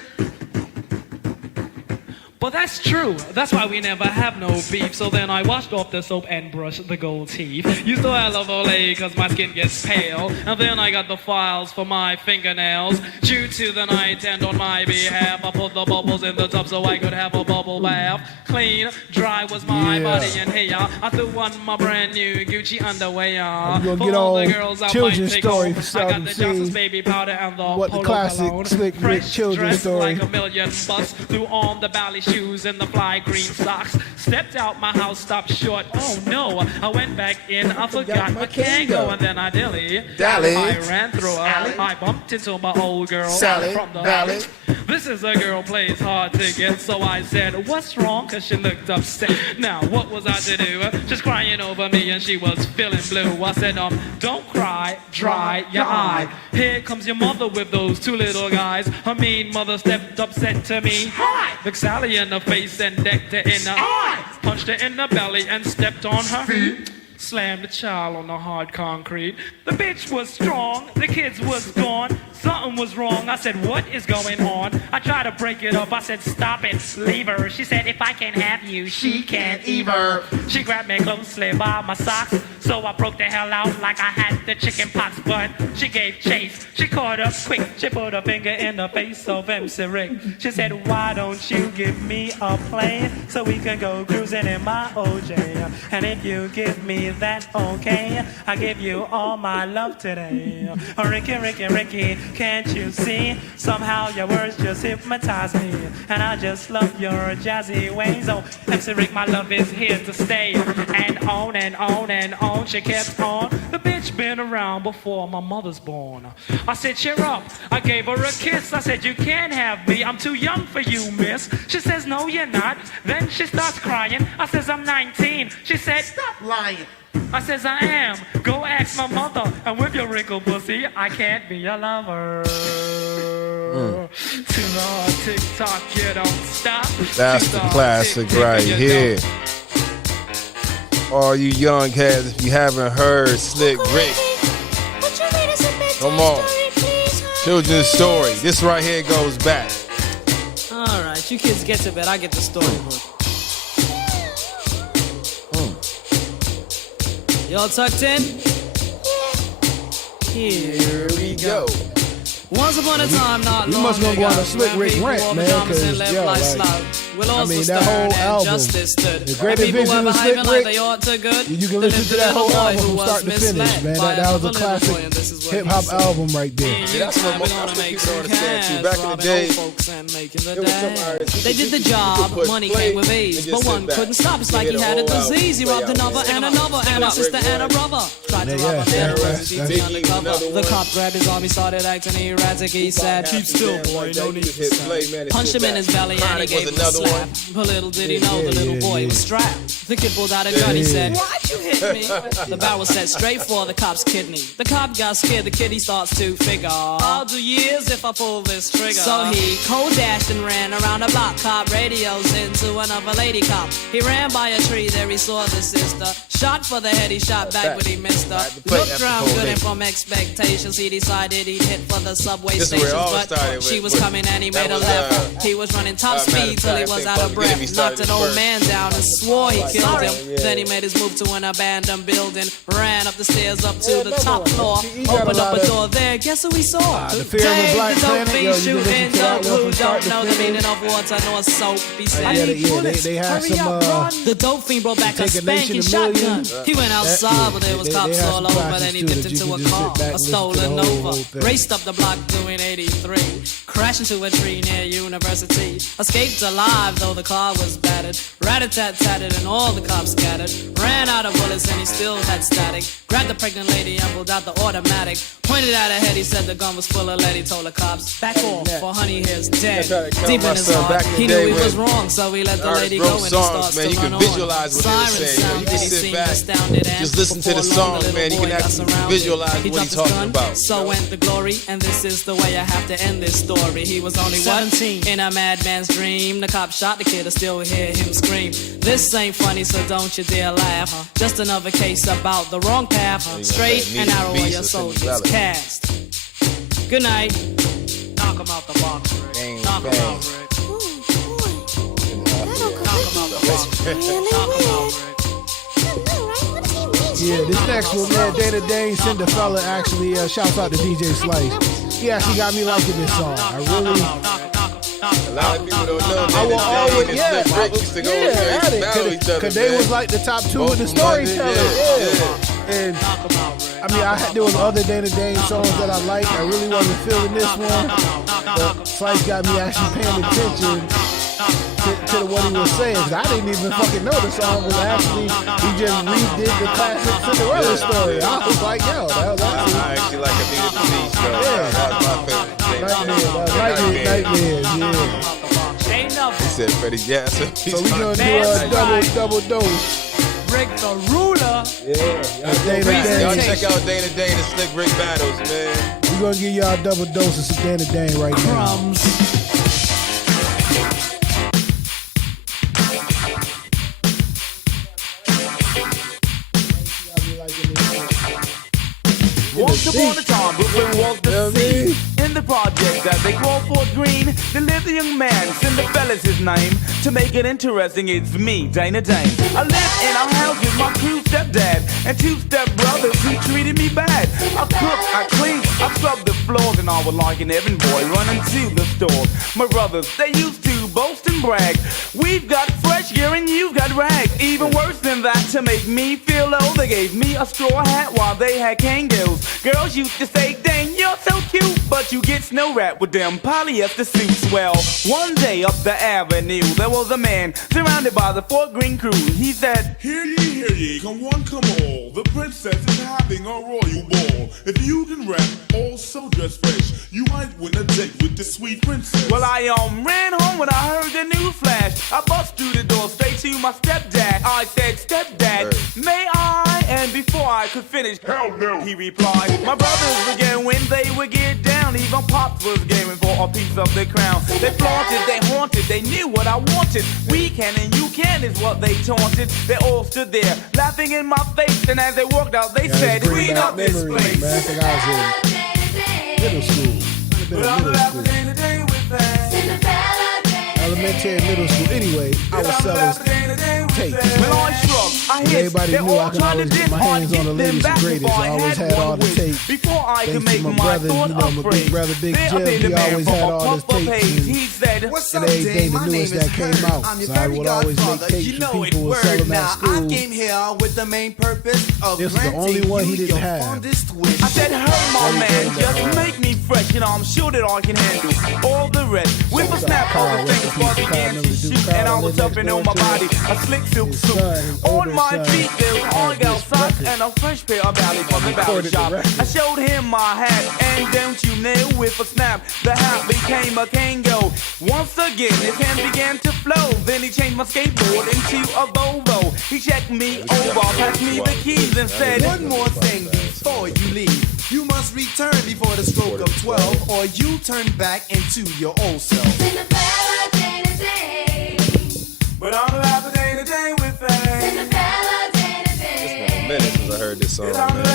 But that's true. That's why we never have no beef. So then I washed off the soap and brushed the gold teeth. Used to have love Olay cause my skin gets pale. And then I got the files for my fingernails. Due to the night and on my behalf, I put the bubbles in the tub so I could have a bubble bath. Clean, dry was my body and hair. I threw on my brand new Gucci underwear. We're gonna get on children's story for Seldom Seen. Baby powder and the what the classic cologne. Slick Rick children's story. Like a million bucks. Threw on the ballet shoes and the fly green socks. Stepped out my house, stopped short. Oh no, I went back in. I forgot my Kango and then I dally. I ran through her. I bumped into my old girl from the valley. This is a girl plays hard to get. So I said, what's wrong? Cause she looked upset. Now what was I to do? She's crying over me and she was feeling blue. I said, don't cry, dry your eye. Here comes your mother with those two little guys. Her mean mother stepped up, said to me, hi. Looked Sally in the face and decked her in the eye. Punched her in the belly and stepped on her feet. Slammed the child on the hard concrete. The bitch was strong, the kids was gone. Something was wrong. I said, what is going on? I tried to break it up. I said, stop it, leave her. She said, if I can't have you, she can't either. She grabbed me closely by my socks. So I broke the hell out like I had the chicken pox. But she gave chase. She caught up quick. She put a finger in the face of MC Rick. She said, why don't you give me a plane so we can go cruising in my OJ? And if you give me that, okay, I give you all my love today. Ricky, Ricky, Ricky, can't you see? Somehow your words just hypnotize me. And I just love your jazzy ways. Oh, MC Rick, my love is here to stay. And on and on and on, she kept on. The bitch been around before my mother's born. I said, cheer up. I gave her a kiss. I said, you can't have me. I'm too young for you, miss. She says, no, you're not. Then she starts crying. I says, I'm 19. She said, stop lying. I says, I am. Go ask my mother. And with your wrinkled pussy, I can't be your lover. Too long, tick-tock, you don't stop. That's the classic right here. All you young heads, if you haven't heard Slick Rick, come on. Children's story. This right here goes back. All right, you kids get to bed. I get the storybook. Y'all tucked in? Here we go. Once upon a time, not long ago, must gonna go on a Slick Rick rant, man, because that whole album, the great invention of Slick Rick, you can listen to that whole album from start to finish, man. That was a classic hip hop album right there. Yeah, that's what most people don't understand too. Back in the day, there was some artists. They did the job, money came with ease, but one couldn't stop. It's like he had a disease. He robbed another and another, and a sister and a brother. Tried to rob a man, undercover. The cop grabbed his arm, he started acting erratic. He said, keep still, boy, no need to stop. Punched him in his belly and he gave him a slap. But little did he know the little boy was strapped. The kid pulled out a gun, he said, why'd you hit me? The barrel set straight for the cop's kidney. The cop got scared, the kid he starts to figure, I'll do years if I pull this trigger. So he cold dashed and ran around the block. Cop radios into another lady cop. He ran by a tree, there he saw the sister. Shot for the head, he shot back, but he missed her. Looked around good and from expectations, he decided he'd hit for the subway stations. But she was coming and he made a left. He was running top speed till he was out of breath. Knocked an old man down and swore he killed him. Then he made his move to an abandoned building. Ran up the stairs up to the top floor. Opened up a door there, guess who he saw? The Fear of a Black Planet. Yo, shooting dope who don't know the meaning of water nor soap. He said, they have some the dope fiend brought back a spanking shotgun. He went outside, but there was cops cops had all some over, practice then he too, dipped that you into a can just car, sit back and listen to the stolen whole over, thing. raced up the block doing 83, crashed into a tree near University, escaped alive though the car was battered, rat-a-tat-tatted and all the cops scattered, ran out of bullets and he still had static, grabbed the pregnant lady and pulled out the automatic, pointed at her head, he said the gun was full of lead, he told the cops, back off, for honey here's dead, deep in his heart, he knew he was wrong, so he let the lady go and he starts man, to you can run visualize on. what they're saying. You can sit back, just listen to the song, man. You can actually visualize what he's talking about. So went the glory, and this is the way I have to end this story. He was only 17 in a madman's dream. The cop shot the kid, I still hear him scream. This ain't funny, so don't you dare laugh. Just another case about the wrong path. Straight and narrow where your soul is cast. Good night. Knock him out the box, Rick. Knock him out, Rick. Yeah, this next one, man, Dana Dane, Cinderfella, actually shouts out to DJ Slice. He actually got me liking this song. I really... A lot of people don't know that. I will always, yeah, Rick used to go and battle each other, because they was like the top two in the storytelling. Yeah. And I mean, there was other Dana Dane songs that I liked. I really wasn't feeling this one. But Slice got me actually paying attention to what he was saying, because I didn't even fucking know the song was actually, he just redid the classic Cinderella story. I was like, yo, that was actually... I actually like a Beat the Beast, though. Yeah. That was my favorite. Nightmare, yeah. Ain't nothing. He said Freddie Gasser. So we gonna do a double dose. Rick the Ruler. Yeah. Y'all check out Dana Dane and Slick Rick battles, man. We gonna give y'all a double dose of some Dana Dane right now. Once upon a time, Brooklyn was the scene. In the project that they call Fort Greene, there lived a young man, Cinderfella's his name. To make it interesting, it's me, Dana Dane. I lived in a house with my true stepdad and two stepbrothers who treated me bad. I cooked, I cleaned, I scrubbed the floors, and I was like an errand boy running to the store. My brothers, they used to boast and brag. We've got fresh gear and you've got rags. Even worse than that, to make me feel low, they gave me a straw hat while they had Kangols. Girls used to say, dang, you're so cute, but you get snow wrapped with them polyester suits. Well, one day up the avenue, there was a man surrounded by the Fort Greene crew. He said, hear ye, come one, come all. The princess is having a royal ball. If you can rap, also dress fresh, you might win a date with the sweet princess. Well, I ran home when I heard the news flash. I bust through the door straight to my stepdad. I said, stepdad, may I? And before I could finish, hell no, he replied. My brothers would get when they would get down. Even Pops was gaming for a piece of the crown. They flaunted, they haunted, they knew what I wanted. We can and you can is what they taunted. They all stood there, laughing in my face. And as they walked out, they said, clean up this place. Man, I think I was in middle school. Elementary, middle school. Anyway, I was selling tapes. When I struck, I hit. Everybody knew I could always get my hands on the latest and greatest. I always had all the tapes. Before I could Thanks make to my my brother, thought you know, my big brother, Big Jim, he always had all his tapes. He said, "What's up, Dave? My name is came out, so I would always make tapes for people who sell them at school. I came here with the main purpose of this was the only one he didn't have. I said, hey, my man, just make me fresh, and I'm sure that I can handle all the rest. With a snap, all the things before I began to shoot, and I was up and on my body, a slick silk suit. On my feet, there was argyle socks and a fresh pair of ballet from the ballet shop. I showed him my hat, and don't you know, with a snap, the hat became a Kango. Once again, his hand began to flow. Then he changed my skateboard into a Volvo. He checked me over, passed me the keys, and said, one more thing before you leave. You must return before the stroke of 12, or you turn back into your old self. Cinderella, Dana Dane. But I'm alive a day to day with fame. Cinderella, Dana Dane. It's been a minute since I heard this song, man.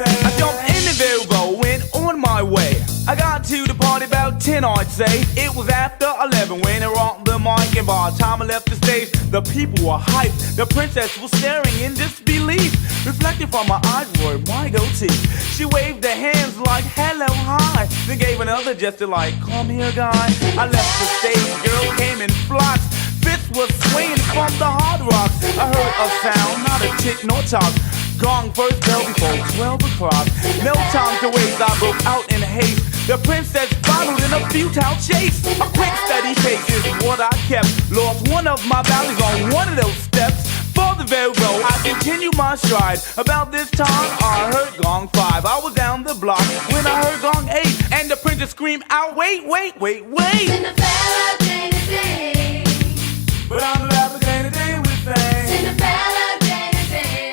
I jumped in the Volvo, went on my way. I got to the party about 10, I'd say. It was after 11 when I rocked the mic, and by the time I left the stage, the people were hyped. The princess was staring in disbelief, reflecting from my eyebrow, my goatee. She waved her hands like hello, hi, then gave another gesture like come here, guy. I left the stage, girl came in flocks. Fists was swaying from the hard rocks. I heard a sound, not a tick nor talk. Gong first bell before 12 o'clock. No time to waste, I broke out in haste. The princess followed in a futile chase. A quick steady pace is what I kept. Lost one of my valleys on one of those steps. For the very row, I continued my stride. About this time, I heard gong 5. I was down the block when I heard gong 8. And the princess screamed out, wait, wait, wait, wait. Cinderella, day to day. But I'm the rapper, day to day with fame. Cinderella, day to day.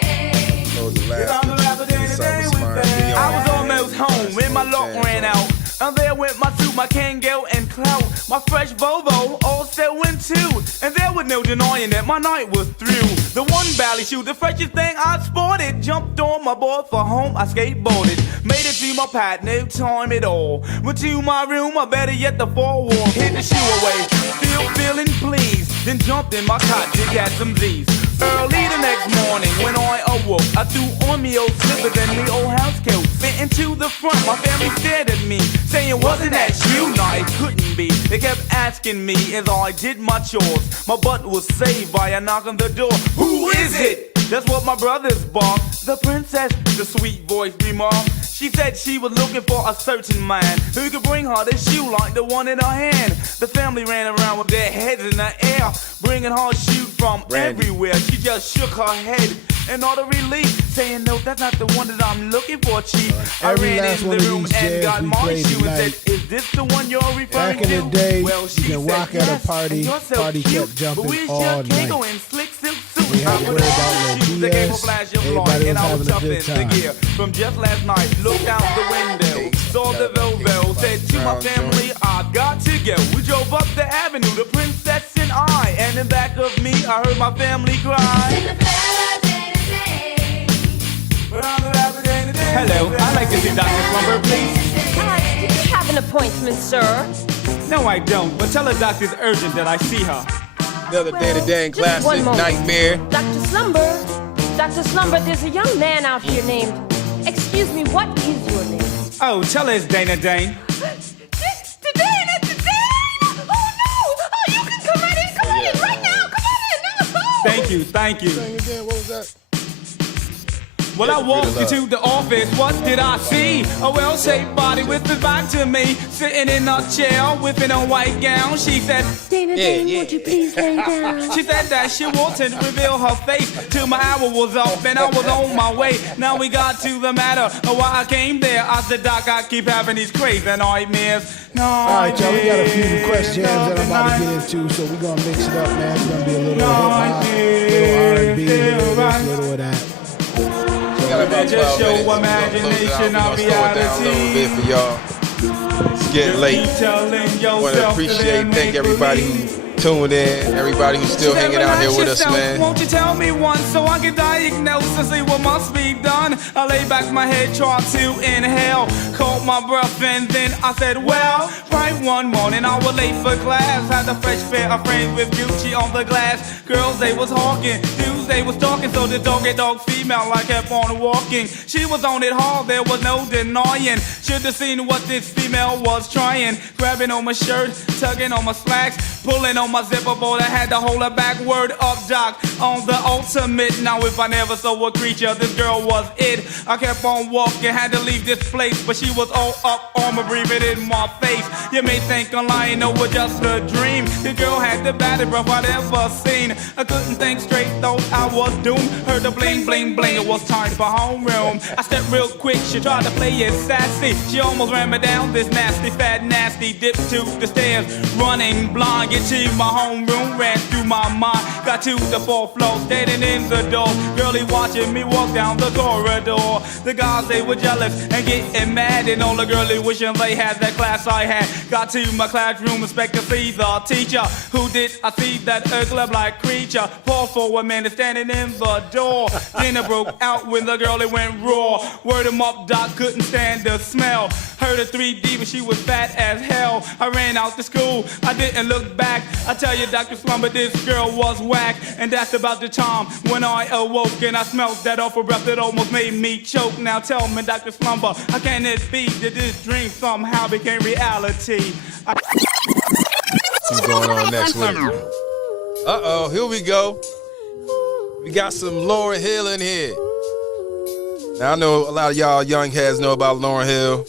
I was almost home when my luck ran out. And there went my suit, my Kangol and clout. My fresh Volvo all set went too. And there was no denying that my night was through. The one bally shoe, the freshest thing I sported. Jumped on my board for home, I skateboarded. Made it to my pad, no time at all. Went to my room, or better yet the four wall. Hid the shoe away, still feeling pleased. Then jumped in my cot to get some Z's. Early the next morning when I awoke, I threw on me old slippers and me old house coat. Fit into the front, my family stared at me, saying, wasn't that you? No, it couldn't be. They kept asking me as I did my chores. My butt was saved by a knock on the door. Who is it? That's what my brothers barked. The princess, the sweet voice remarked. She said she was looking for a certain man who could bring her this shoe like the one in her hand. The family ran around with their heads in the air, bringing her shoe from everywhere. She just shook her head in order relief, saying, no, that's not the one that I'm looking for, chief. I ran into the room and got my shoe and said, is this the one you're referring to? Back in the day, well, you can rock at a party, party kept jumping all night. We had to worry about no BS, everybody was having a good time. From just last night, looked out the window, saw the Volvo, said to my family, I got to go. We drove up the avenue, the princess and I, and in back of me, I heard my family cry. Hello, I'd like to see Dr. Slumber, please. Did you have an appointment, sir? No, I don't, but tell the doctor's urgent that I see her. Another day to day in classic nightmare. Dr. Slumber, there's a young man out here named... Excuse me, what is your name? Oh, tell her it's Dana Dane. Dana! Oh, no! Oh, you can come right in right now! Come on in! No. Thank you. What was that? Well, I walked into the office, what did I see? A well-shaped body with his back to me, sitting in a chair with a white gown. She said, Dana Dane, won't you please lay down? She said that she wanted to reveal her face till my hour was up and I was on my way. Now we got to the matter of why I came there. I said, Doc, I keep having these crazy nightmares. Alright, y'all, we got a few request jams that I'm about to get into, so we're gonna mix it up, man. It's gonna be a little hip-hop, little R&B, little this, little of that. Just show imagination, I'll be out of bit for y'all. It's getting late. Want to appreciate, thank everybody who tuned in, everybody who's still hanging out here with us, man. Won't you tell me once so I can diagnose and see what must be done? I lay back my head, tried to inhale, caught my breath, and then I said, well, right one morning I was late for class. Had a fresh pair of frames with Gucci on the glass. Girls, they was hawking, dudes, they was talking, so the dog female, I kept on walking. She was on it hard, there was no denying. Should have seen what this female was trying. Grabbing on my shirt, tugging on my slacks, pulling on my zipper board, I had to hold her back. Word up, Doc, on the ultimate. Now if I never saw a creature, this girl was it. I kept on walking, had to leave this place, but she was all up on me, breathing in my face. You may think I'm lying, no, it was just a dream. The girl had the baddest breath I'd ever seen. I couldn't think straight, thought I was doomed. Heard the bling, bling, bling, it was time for homeroom. I stepped real quick, she tried to play it sassy. She almost ran me down this nasty, fat, nasty, dip to the stairs, running blind, get to my homeroom, ran through my mind, got to the fourth floor, standing in the door, girlie watching me walk down the corridor. The guys, they were jealous and getting mad, and all the girlie wishing they had that class I had. Got to my classroom, expect to see the teacher. Who did I see that ugly black creature? Paul for a minute, standing in the door. Dinner broke out when the girlie went raw. Word him up, Doc, couldn't stand the smell. Heard a 3D, but she was fat as hell. I ran out to school, I didn't look back. I tell you, Dr. Slumber, this girl was whack. And that's about the time when I awoke and I smelled that awful breath that almost made me choke. Now tell me, Dr. Slumber, how can it be that this dream somehow became reality? What's going on next with it? Uh-oh, here we go. We got some Lauryn Hill in here. Now, I know a lot of y'all young heads know about Lauryn Hill.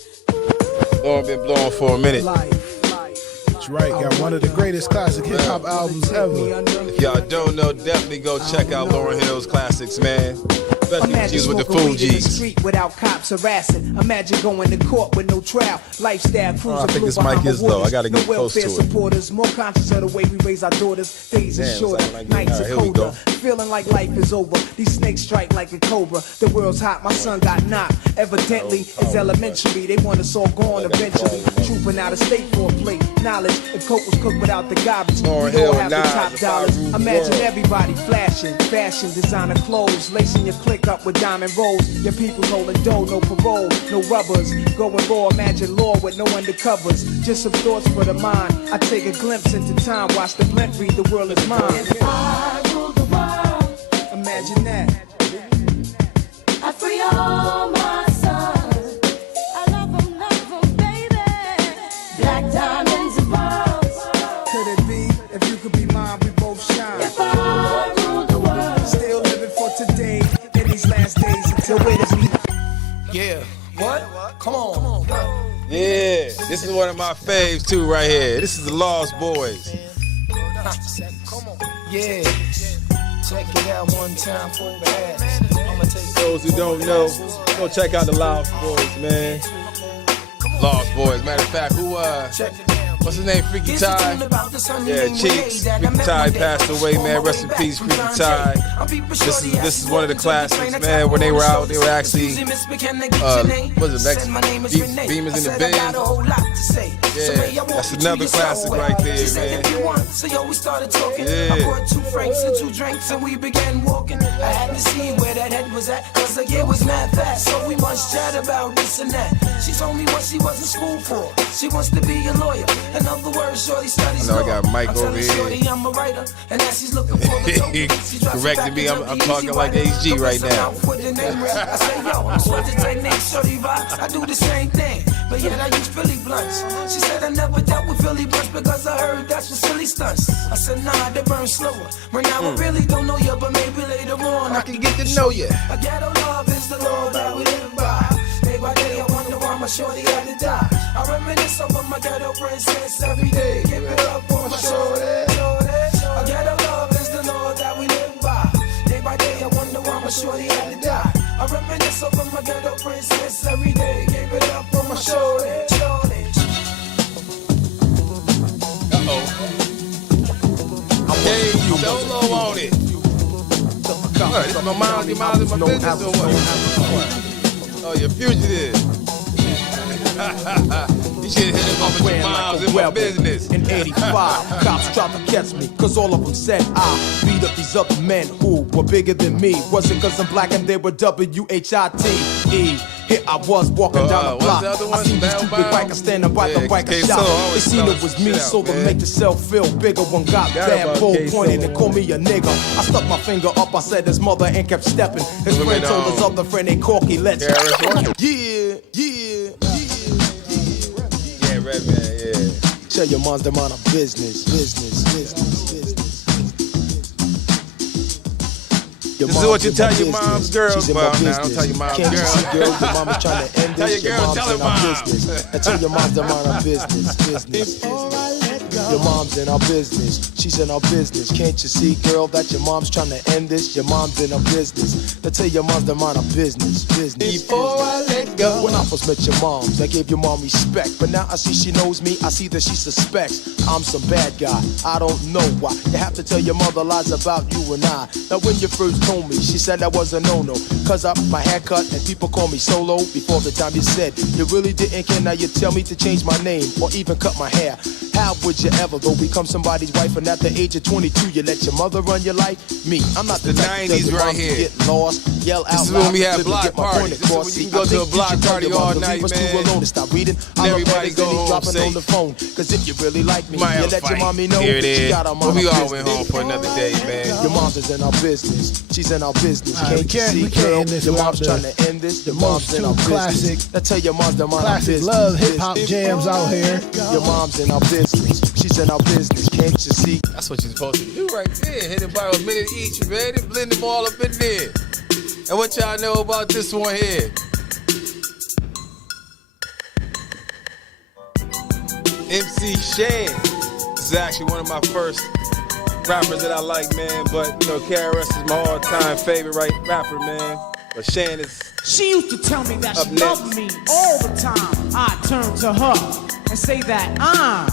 Lauryn been blowing for a minute. That's right. Got one of the greatest classic hip-hop albums ever. If y'all don't know, definitely go check out Lauryn Hill's classics, man. Especially with the Fugees. Street without cops harassing. Imagine going to court with no trial. Lifestyle cruising. I think this mic is low. I gotta get close to it. Supporters, more conscious of the way we raise our daughters. Days are shorter, nights are colder. Feeling like life is over. These snakes strike like a cobra. The world's hot. My son got knocked. Evidently, it's elementary. They want us all gone eventually. Trooping out of state for a plate. Knowledge. If coke was cooked without the garbage, we all have the top dollars. Imagine everybody flashing, fashion, designer clothes, lacing your click up with diamond rolls. Your people's holding dough, no parole, no rubbers. Going raw, imagine law with no undercovers. Just some thoughts for the mind. I take a glimpse into time, watch the blimp read, the world is mine. I rule the world. Imagine that. I free all my sons. I love them, baby. Black diamonds and pearls. Could it be, if you could be mine, we both shine. If I rule the world. Still living for today. Last days until wait a minute. Yeah, what? Come on. Yeah, this is one of my faves too right here. This is the Lost Boys. Yeah, check it out one time for the ass. Those who don't know, go check out the Lost Boys, man. Lost Boys. Matter of fact, what's his name? Freaky Ty? Yeah, Cheeks. Freaky Ty passed away, man. Rest in peace, Freaky Ty. This is one of the classics, man. When they were out, they were actually, what is it, Beamers in the Bed. Yeah, that's another classic right there, man. So we started talking. I brought 2 francs and 2 drinks and we began walking. I had to see where that head was at, cause the year was mad fast. So we must chat about this and that. She told me what she was in school for. She wants to be a lawyer. In other words, shorty studies law. I got Mike over here. Shorty, I'm a writer, and now she's looking for the corrected me. I'm talking like HG right now. I say, yo, I'm supposed to take names, shorty vibes. I do the same thing, but yet I use Philly blunts. She said I never dealt with Philly blunts because I heard that's for silly stunts. I said, nah, they burn slower. Right now I really don't know you, but maybe later on I can get to know you. A ghetto love is the law that we live by. Day by day, I wonder why my shorty had to die. I reminisce over my ghetto princess every day. Give it up for my shorty. A ghetto love is the law that we live by. Day by day, I wonder why my shorty had to die. I reminisce over my ghetto princess every day. Give it up for my shorty. Hey, solo on it. What? This my mind, your mind, my business or what? Oh, you're fugitive. You should hit him up with your moms in my business. In 85, cops tried to catch me, cause all of them said I beat up these other men who were bigger than me. Was it cause I'm black and they were W-H-I-T-E? Here I was walking down the block. I seen these stupid bikers standing by the biker shop. They seen it was me, so to make the cell feel bigger. One got bad, bull pointed and called me a nigga. I stuck my finger up, I said his mother and kept stepping. His friend told his other friend, they corky, let's Red man, yeah. Tell your moms to mind a business. This is what you tell your mom's girls about now. Don't tell your mom's girls. Your mama's trying to end this. Tell your girls, tell her mom. And tell your moms to mind our business. Your mom's in our business. She's in our business. Can't you see, girl, that your mom's trying to end this? Your mom's in our business. Now tell your moms to mind our business. Before I let go. When I first met your moms, I gave your mom respect. But now I see she knows me. I see that she suspects I'm some bad guy. I don't know why. You have to tell your mother lies about you and I. Now when you first told me, she said that was a no-no. Cause I my haircut and people call me Solo. Before the time you said you really didn't care. Now you tell me to change my name or even cut my hair. How would you ever go become somebody's wife and at the age of 22 you let your mother run your life? Me, I'm not the 90s right here. Get lost, yell out this is when we have block parties. This is when you can go to a block party all night, man. Stop reading. And everybody go home safe. On the phone. Cause if you really like me, you let your mommy know. Here it is. But we all went home for another day, man. Your mom's is in our business. She's in our business. We can't end this your mom's without trying to end this. Your the mom's in our classic. business. Let's tell your mom's the Classic love hip hop jams out here. Your mom's in our business. She's in our business. Can't you see? That's what you're supposed to do right there. Hit it by a minute each, man. And blend them all up in there. And what y'all know about this one here? MC Shan. This is actually one of my first rappers that I like, man. But, you know, KRS is my all-time favorite rapper, man. But Shan is She used to tell me that up she loved me all the time. I turn to her and say that I'm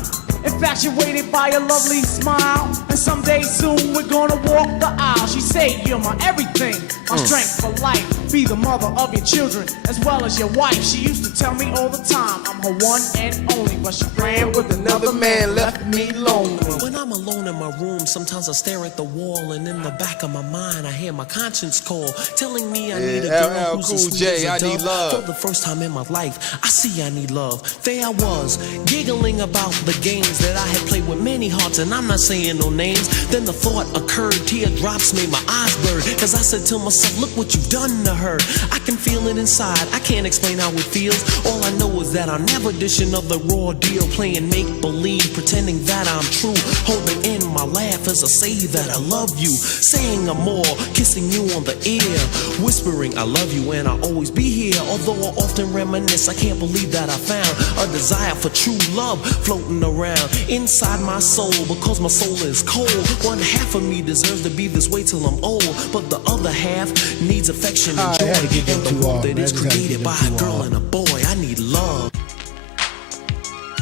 infatuated by a lovely smile. And someday soon we're gonna walk the aisle. She say you're my everything, my strength for life. Be the mother of your children as well as your wife. She used to tell me all the time I'm her one and only, but she ran with another man, left me lonely. When I'm alone in my room, sometimes I stare at the wall, and in the back of my mind I hear my conscience call, telling me I need a girl who's as sweet as a I need dove. love. For the first time in my life, I see I need love. There I was, giggling about the games that I had played with many hearts, and I'm not saying no names. Then the thought occurred, teardrops made my eyes blur, cause I said to myself, look what you've done to her. I can feel it inside, I can't explain how it feels. All I know is that I'll never dish another raw deal, playing make-believe, pretending that I'm true, holding in my laugh as I say that I love you, saying I'm more, kissing you on the ear, whispering I love you and I'll always be here. Although I often reminisce, I can't believe that I found a desire for true love floating around inside my soul, because my soul is cold. One half of me deserves to be this way till I'm old, but the other half needs affection and joy. And the world that is created by a girl and a boy, I need love.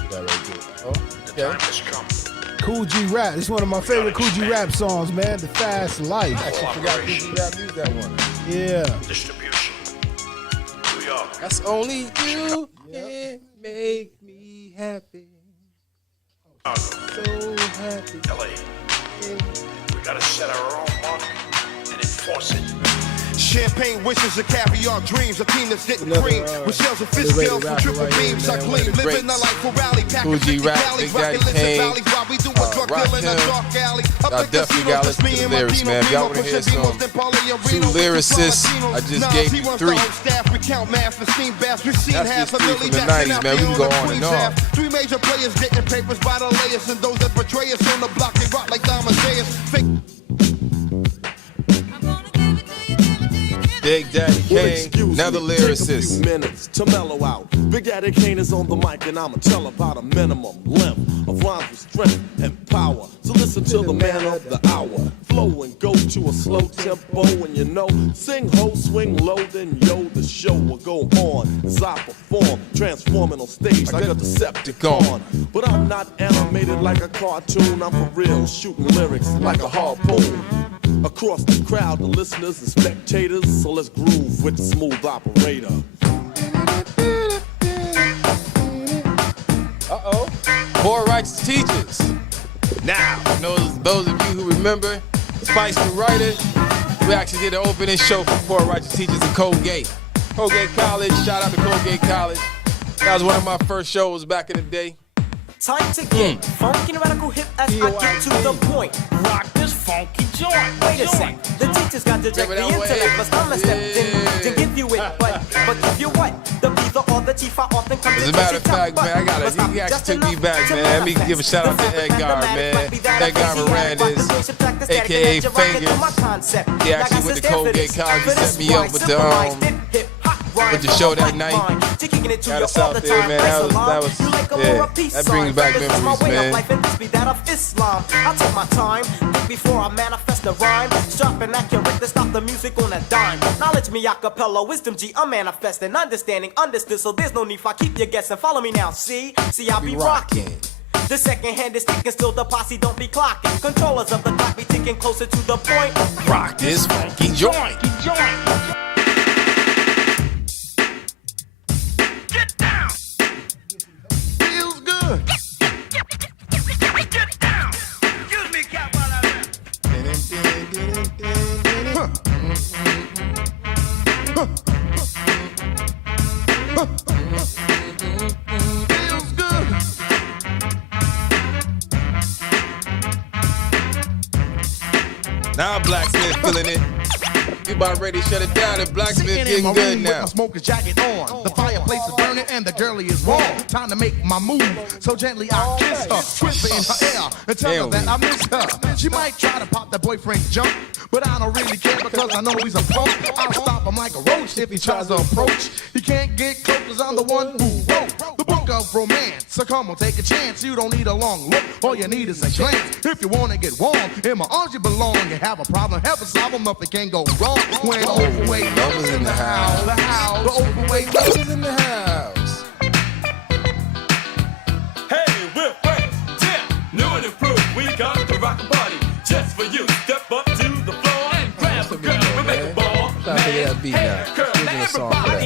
That right there. Oh, okay. Cool G Rap. It's one of my favorite Cool G Rap songs, man. The Fast Life. I actually forgot Cool G Rap used that one. Yeah. Distribution. New York. That's only you can make me happy. So happy. LA. We gotta set our own mark and enforce it. Champagne wishes and caviar dreams. A team that's getting cream with shells and fish scales from triple beams. I clean, living a life for rally. Cool G Rap, Big Daddy Kane, y'all definitely got to listen to the lyrics, man. If y'all want to hear some true lyricists, I just gave you 3. That's just 3 from the 90s, man. We can go on and on. 3 major players getting papers by the layers, and those that betray us on the block, they rock like Amadeus. Big Daddy Kane, another lyricist. Take a few minutes to mellow out. Big Daddy Kane is on the mic, and I'ma tell about a minimum length of rhymes with strength and power. So listen to the man of the hour. Flow and go to a slow tempo, and you know, sing ho, swing low, then yo, the show will go on as I perform, transforming on stage like a Decepticon. But I'm not animated like a cartoon. I'm for real, shooting lyrics like a harpoon. Across the crowd, the listeners and spectators, so let's groove with the smooth operator. Uh-oh. Poor Righteous Teachers. Now, those of you who remember Spice the Writer, we actually did an opening show for Poor Righteous Teachers in Colgate. Colgate College, shout out to Colgate College. That was one of my first shows back in the day. Time to get funky and radical hip as I get to the point. Rock this funky joint. Wait a sec, the teacher's got to check the intellect, but I'm a step in to give you it. But give you what? The be the or the chief I often come to. As a matter of fact, man, you actually took me back, man. Let me give a shout out to Edgar, man. Edgar Mirandez, aka Fingers. He actually went to Colgate College and set me up with the show that night. Got us out there, man. That brings back memories, man. I'll take my time, think before I manifest the rhyme. Sharp and accurate to stop the music on a dime. Knowledge me acapella, wisdom G, I'm manifesting, understanding, understood. So there's no need for I keep you guessing. Follow me now, see I be rocking. The second hand is ticking, still the posse don't be clocking. Controllers of the clock be ticking closer to the point. Rock this funky joint. Get down. Feels good. Get down. Excuse me, Cap, while I'm there. Feels good. Now Blacksmith feeling it. You about ready to shut it down, and Blacksmith getting good now. With my smoker's jacket on. The fireplace is burning and the girlie is warm. time to make my move. So gently I kiss her, whisper in her ear, and tell her that I miss her. She might try to pop that boyfriend jump, but I don't really care because I know he's a punk. I'll stop him like a roach if he tries to approach. He can't get close cause I'm the one who wrote the book of romance. So come on, take a chance. You don't need a long look, all you need is a glance. If you wanna get warm, in my arms you belong. You have a problem, help us solve them up, it can't go wrong. When overweight lovers in the house, the overweight lovers in the house. Hey, we're fresh, yeah, new and improved. We got to rock a party just for you. Step up to the floor and grab a girl and make a ball. Now everybody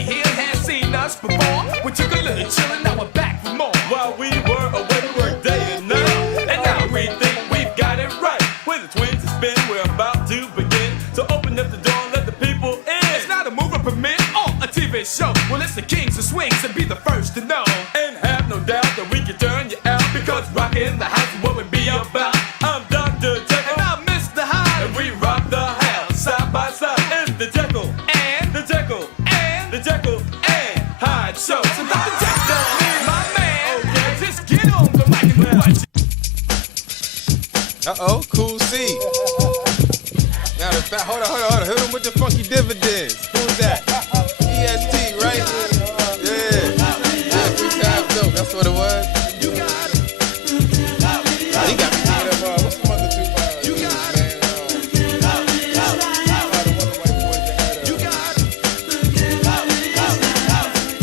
here has seen us before. We took a little chillin', now we're back for more. While we were away, we worked day and night, and now we think we've got it right. With the twins to spin, we're about to begin. So open up the door and let the people in. It's not a movie permit or a TV show. Well, it's the kings of swings and be the first to know. And have no doubt that we can turn you out, because rockin' the house is what we be about. I'm Dr. Jekyll and I'm Mr. Hyde, and we rock the house side by side. It's the Jekyll and the Jekyll and the Jekyll and Hyde show. So Dr. Jekyll, my man, okay, just get on the mic and watch it. Uh-oh, Cool C. Now the fact, hold on. Hit him with the funky dividends. Who's that? EST, right? Yeah, 3 times dope. That's what it was. You got it. He got me thinking of, what's some other 2 you got man?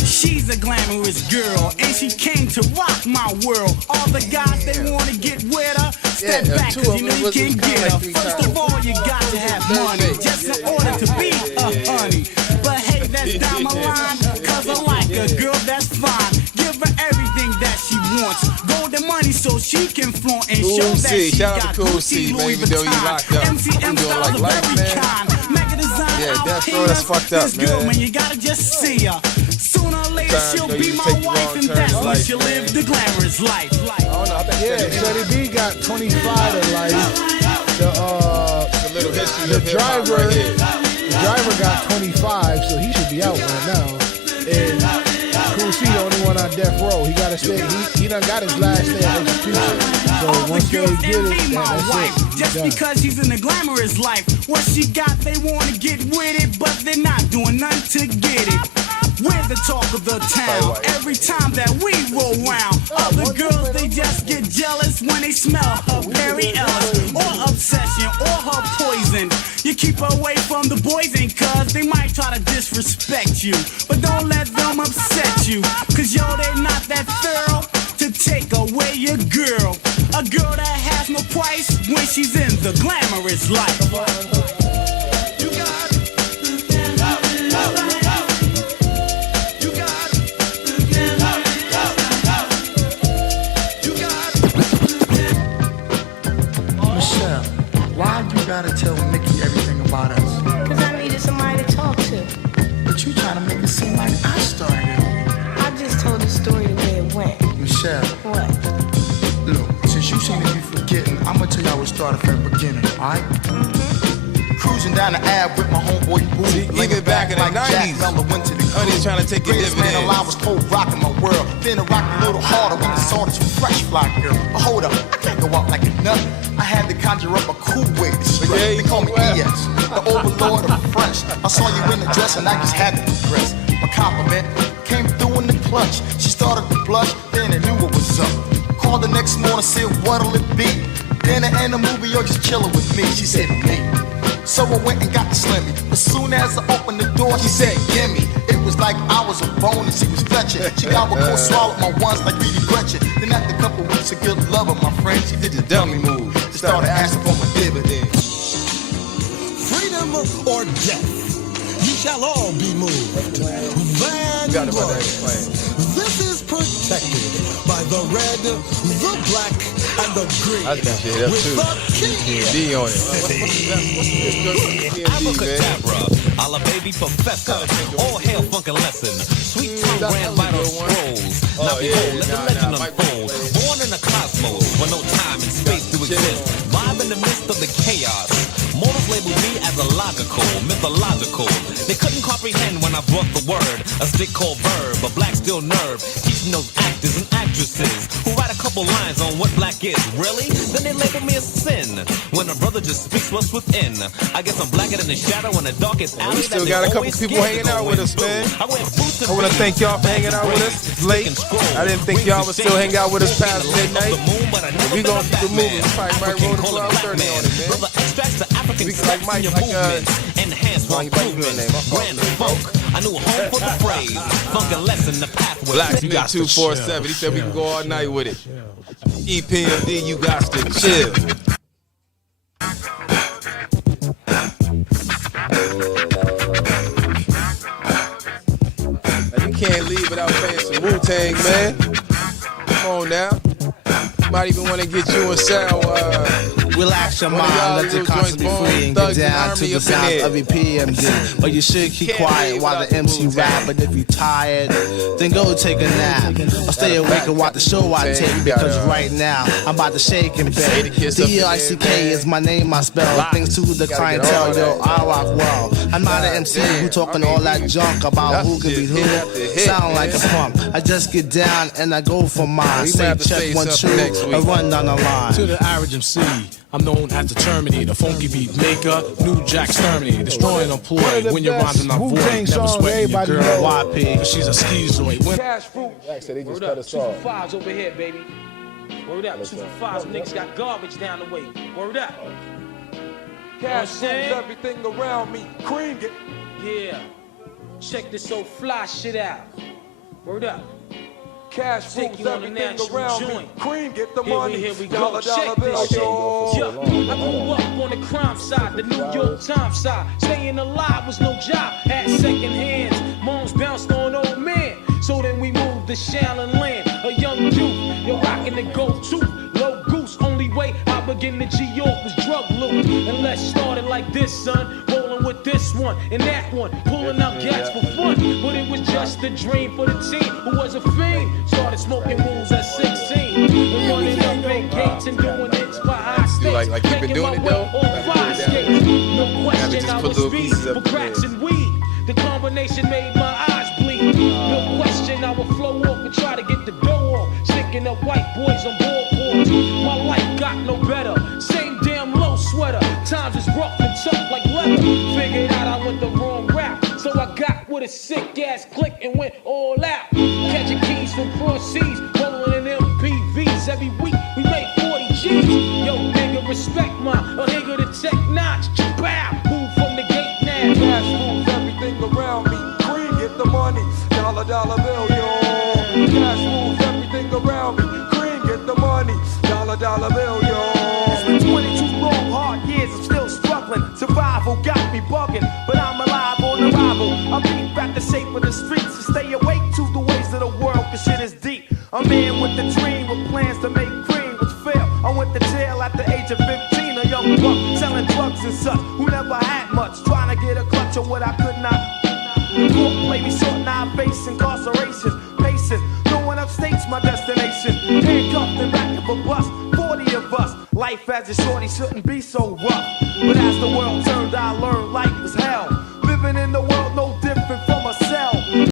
She's a glamorous girl, and she came to rock my world. All the guys, they want to get with her. Step back, cause you know you can get her. First of all, you got to have money, just in order to be a honey. But hey, that's down my line, cause I like a girl that's fine. Give her everything that she wants. Golden money so she can flaunt and show that she got Gucci, Louis Vuitton. MCM styles of every kind. Mega design, Death Row, that's fucked up, this girl, man, you gotta just see her. Sooner or later she'll be my wife, and that's when she'll live the glamorous life. Shorty B got 25 to life. The driver got 25, so he should be out right now. And Cool C, the only one on death row. He gotta stay. He done got his last day of execution. So once they get it, that's it. Just because she's in the glamorous life, what she got, they wanna get with it, but they're not doing nothing to get it. We're the talk of the town. Every time that we roll round, other girls, they just get jealous when they smell her Perry Ellis, or obsession, or her poison. You keep away from the boys, and cuz they might try to disrespect you, but don't let them upset you, cause yo, they're not that thorough to take away your girl. A girl that has no price when she's in the glamorous life. You gotta tell Mickey everything about us. Cause I needed somebody to talk to. But you trying to make it seem like I started it. I just told the story the way it went. Michelle. What? Look, since you seem to be forgetting, I'm gonna tell you how it started from the beginning, alright? Cruising down the Ave with my homeboy Boo. Even back in the 90s, Honey's trying to take your dividends. Man alive was cold rocking my world. Then I rocked a little harder when I saw this fresh fly girl. But hold up, I can't go out like a nut. I had to conjure up a cool way to strut. They call me EX, the overlord of fresh. I saw you in the dress and I just had to impress. My compliment came through in the clutch. She started to blush, then I knew what was up. Called the next morning, said what'll it be? Dinner and a movie or just chillin' with me? She said me. So I went and got the Slimmy. As soon as I opened the door, she said, gimme. It was like I was a bone and she was fletching. She got what cold swallowed my ones like Reedy Gretchen. Then after a couple weeks of good love with my friend, she did the dummy move. She started asking for my dividends. Freedom or death, you shall all be moved. Vanguard. This is protected by the red, the black, and the green. I got you up too. D on it. Abracadabra, a la baby professor. All hail funkin' lesson. Sweet tongue ran vital scrolls. Now behold, let the legend unfold. Born in the cosmos, where no time and space do exist. Vibe in the midst of the chaos. Mortals labeled me as illogical, mythological. They couldn't comprehend when I brought brought the word, a stick called verb, a black steel nerve, teaching those actors and actresses who write a couple lines on what black is. Really? Then they label me a sin when a brother just speaks what's within. I guess I'm blacker than the shadow in the darkest alley. We still got a couple people hanging out with us, man. I want to thank y'all for hanging out with us. It's late. I didn't think y'all would still hang out with us past midnight. If we gonna keep it moving, we probably might roll the 12:30 on it, man. We like Mike, Grand Funk. I knew a home for the phrase. Funk a lesson, the pathway. Blacksmith247. He said we can go all night with it. EPMD, you got to chill. Now, you can't leave without playing some Wu-Tang, man. Come on now. Might even want to get you and Sal. Relax your mind, let your conscience be free and get down to the sounds of your PMD. But you should keep quiet while the MC rap. But if you're tired, then go take a nap. Or stay awake and watch the show I take. Because right now, I'm about to shake and bake. D-I-C-K is my name, I spell. Thanks to the clientele, yo, I rock well. I'm not an MC who talking all that junk about who can be who. Sound like a pump. I just get down and I go for mine. Say check 1, 2, and run down the line. To the average MC, I'm known as the Terminator, the funky beat maker, New Jack Exterminator, destroying a ploy. When you're rhyming, I'm void, never sweating your girl YP, cause she's a schizoid. Cash fruit. Said they just cut us off. 2 for 5s over here, baby. Word up, 2 for 5s. Niggas got garbage down the way. Word up. Cash rules everything around me. Cream it. Yeah. Check this so fly shit out. Word up. Cash rules everything around me. Cream, get the money. Here we go. Check this shit. Yo, I grew up on the crime side, the New York Times side. Staying alive was no job. Had second hands. Moms bounced on old men. So then we moved to Shaolin Land. A young youth, you're rocking the go-to. Low goose, only way I begin to G-York was drug loot. And let's start it like this, son. Rolling with this one and that one. Pulling out gats for fun. But it was just a dream for the team who was a fiend. Started smoking rules at 16. And running up big gates and doing hits by high stakes. Like you've been doing it though? No question, I was speed for cracks and weed. The combination made my eyes bleed. No question, I would flow off and try to get the dough off. Sticking up white boys on boards. My life got no better. Same damn low sweater. Times is rough and tough like leather. Figured out I went the wrong route. So I got with a sick ass click and went all out. Catching keys from cross seas. Rolling in MPVs. Every week we made 40 G's. Yo, nigga, respect mine. A nigga to tech notch. Bow. Move from the gate now. Cash rules everything around me. Cream, get the money. Dollar bill, yo. Cash rules everything around me. Cream, get the money. Dollar bill, yo. It's been 22 long, hard years. I'm still struggling. Survival got me bugging, but I'm alive on arrival. I beat back the shape of the streets to stay awake to the ways of the world, cause shit is deep. A man with a dream with plans to make cream which fail. I went to jail at the age of 15, a young buck selling drugs and such, who never had much, trying to get a clutch of what I could not. Court play me short, now I face incarceration. Pacing, going upstate's my destination. Handcuffed and back of a bus, 40 of us. Life as a shorty shouldn't be so rough. But as the world turned, I learned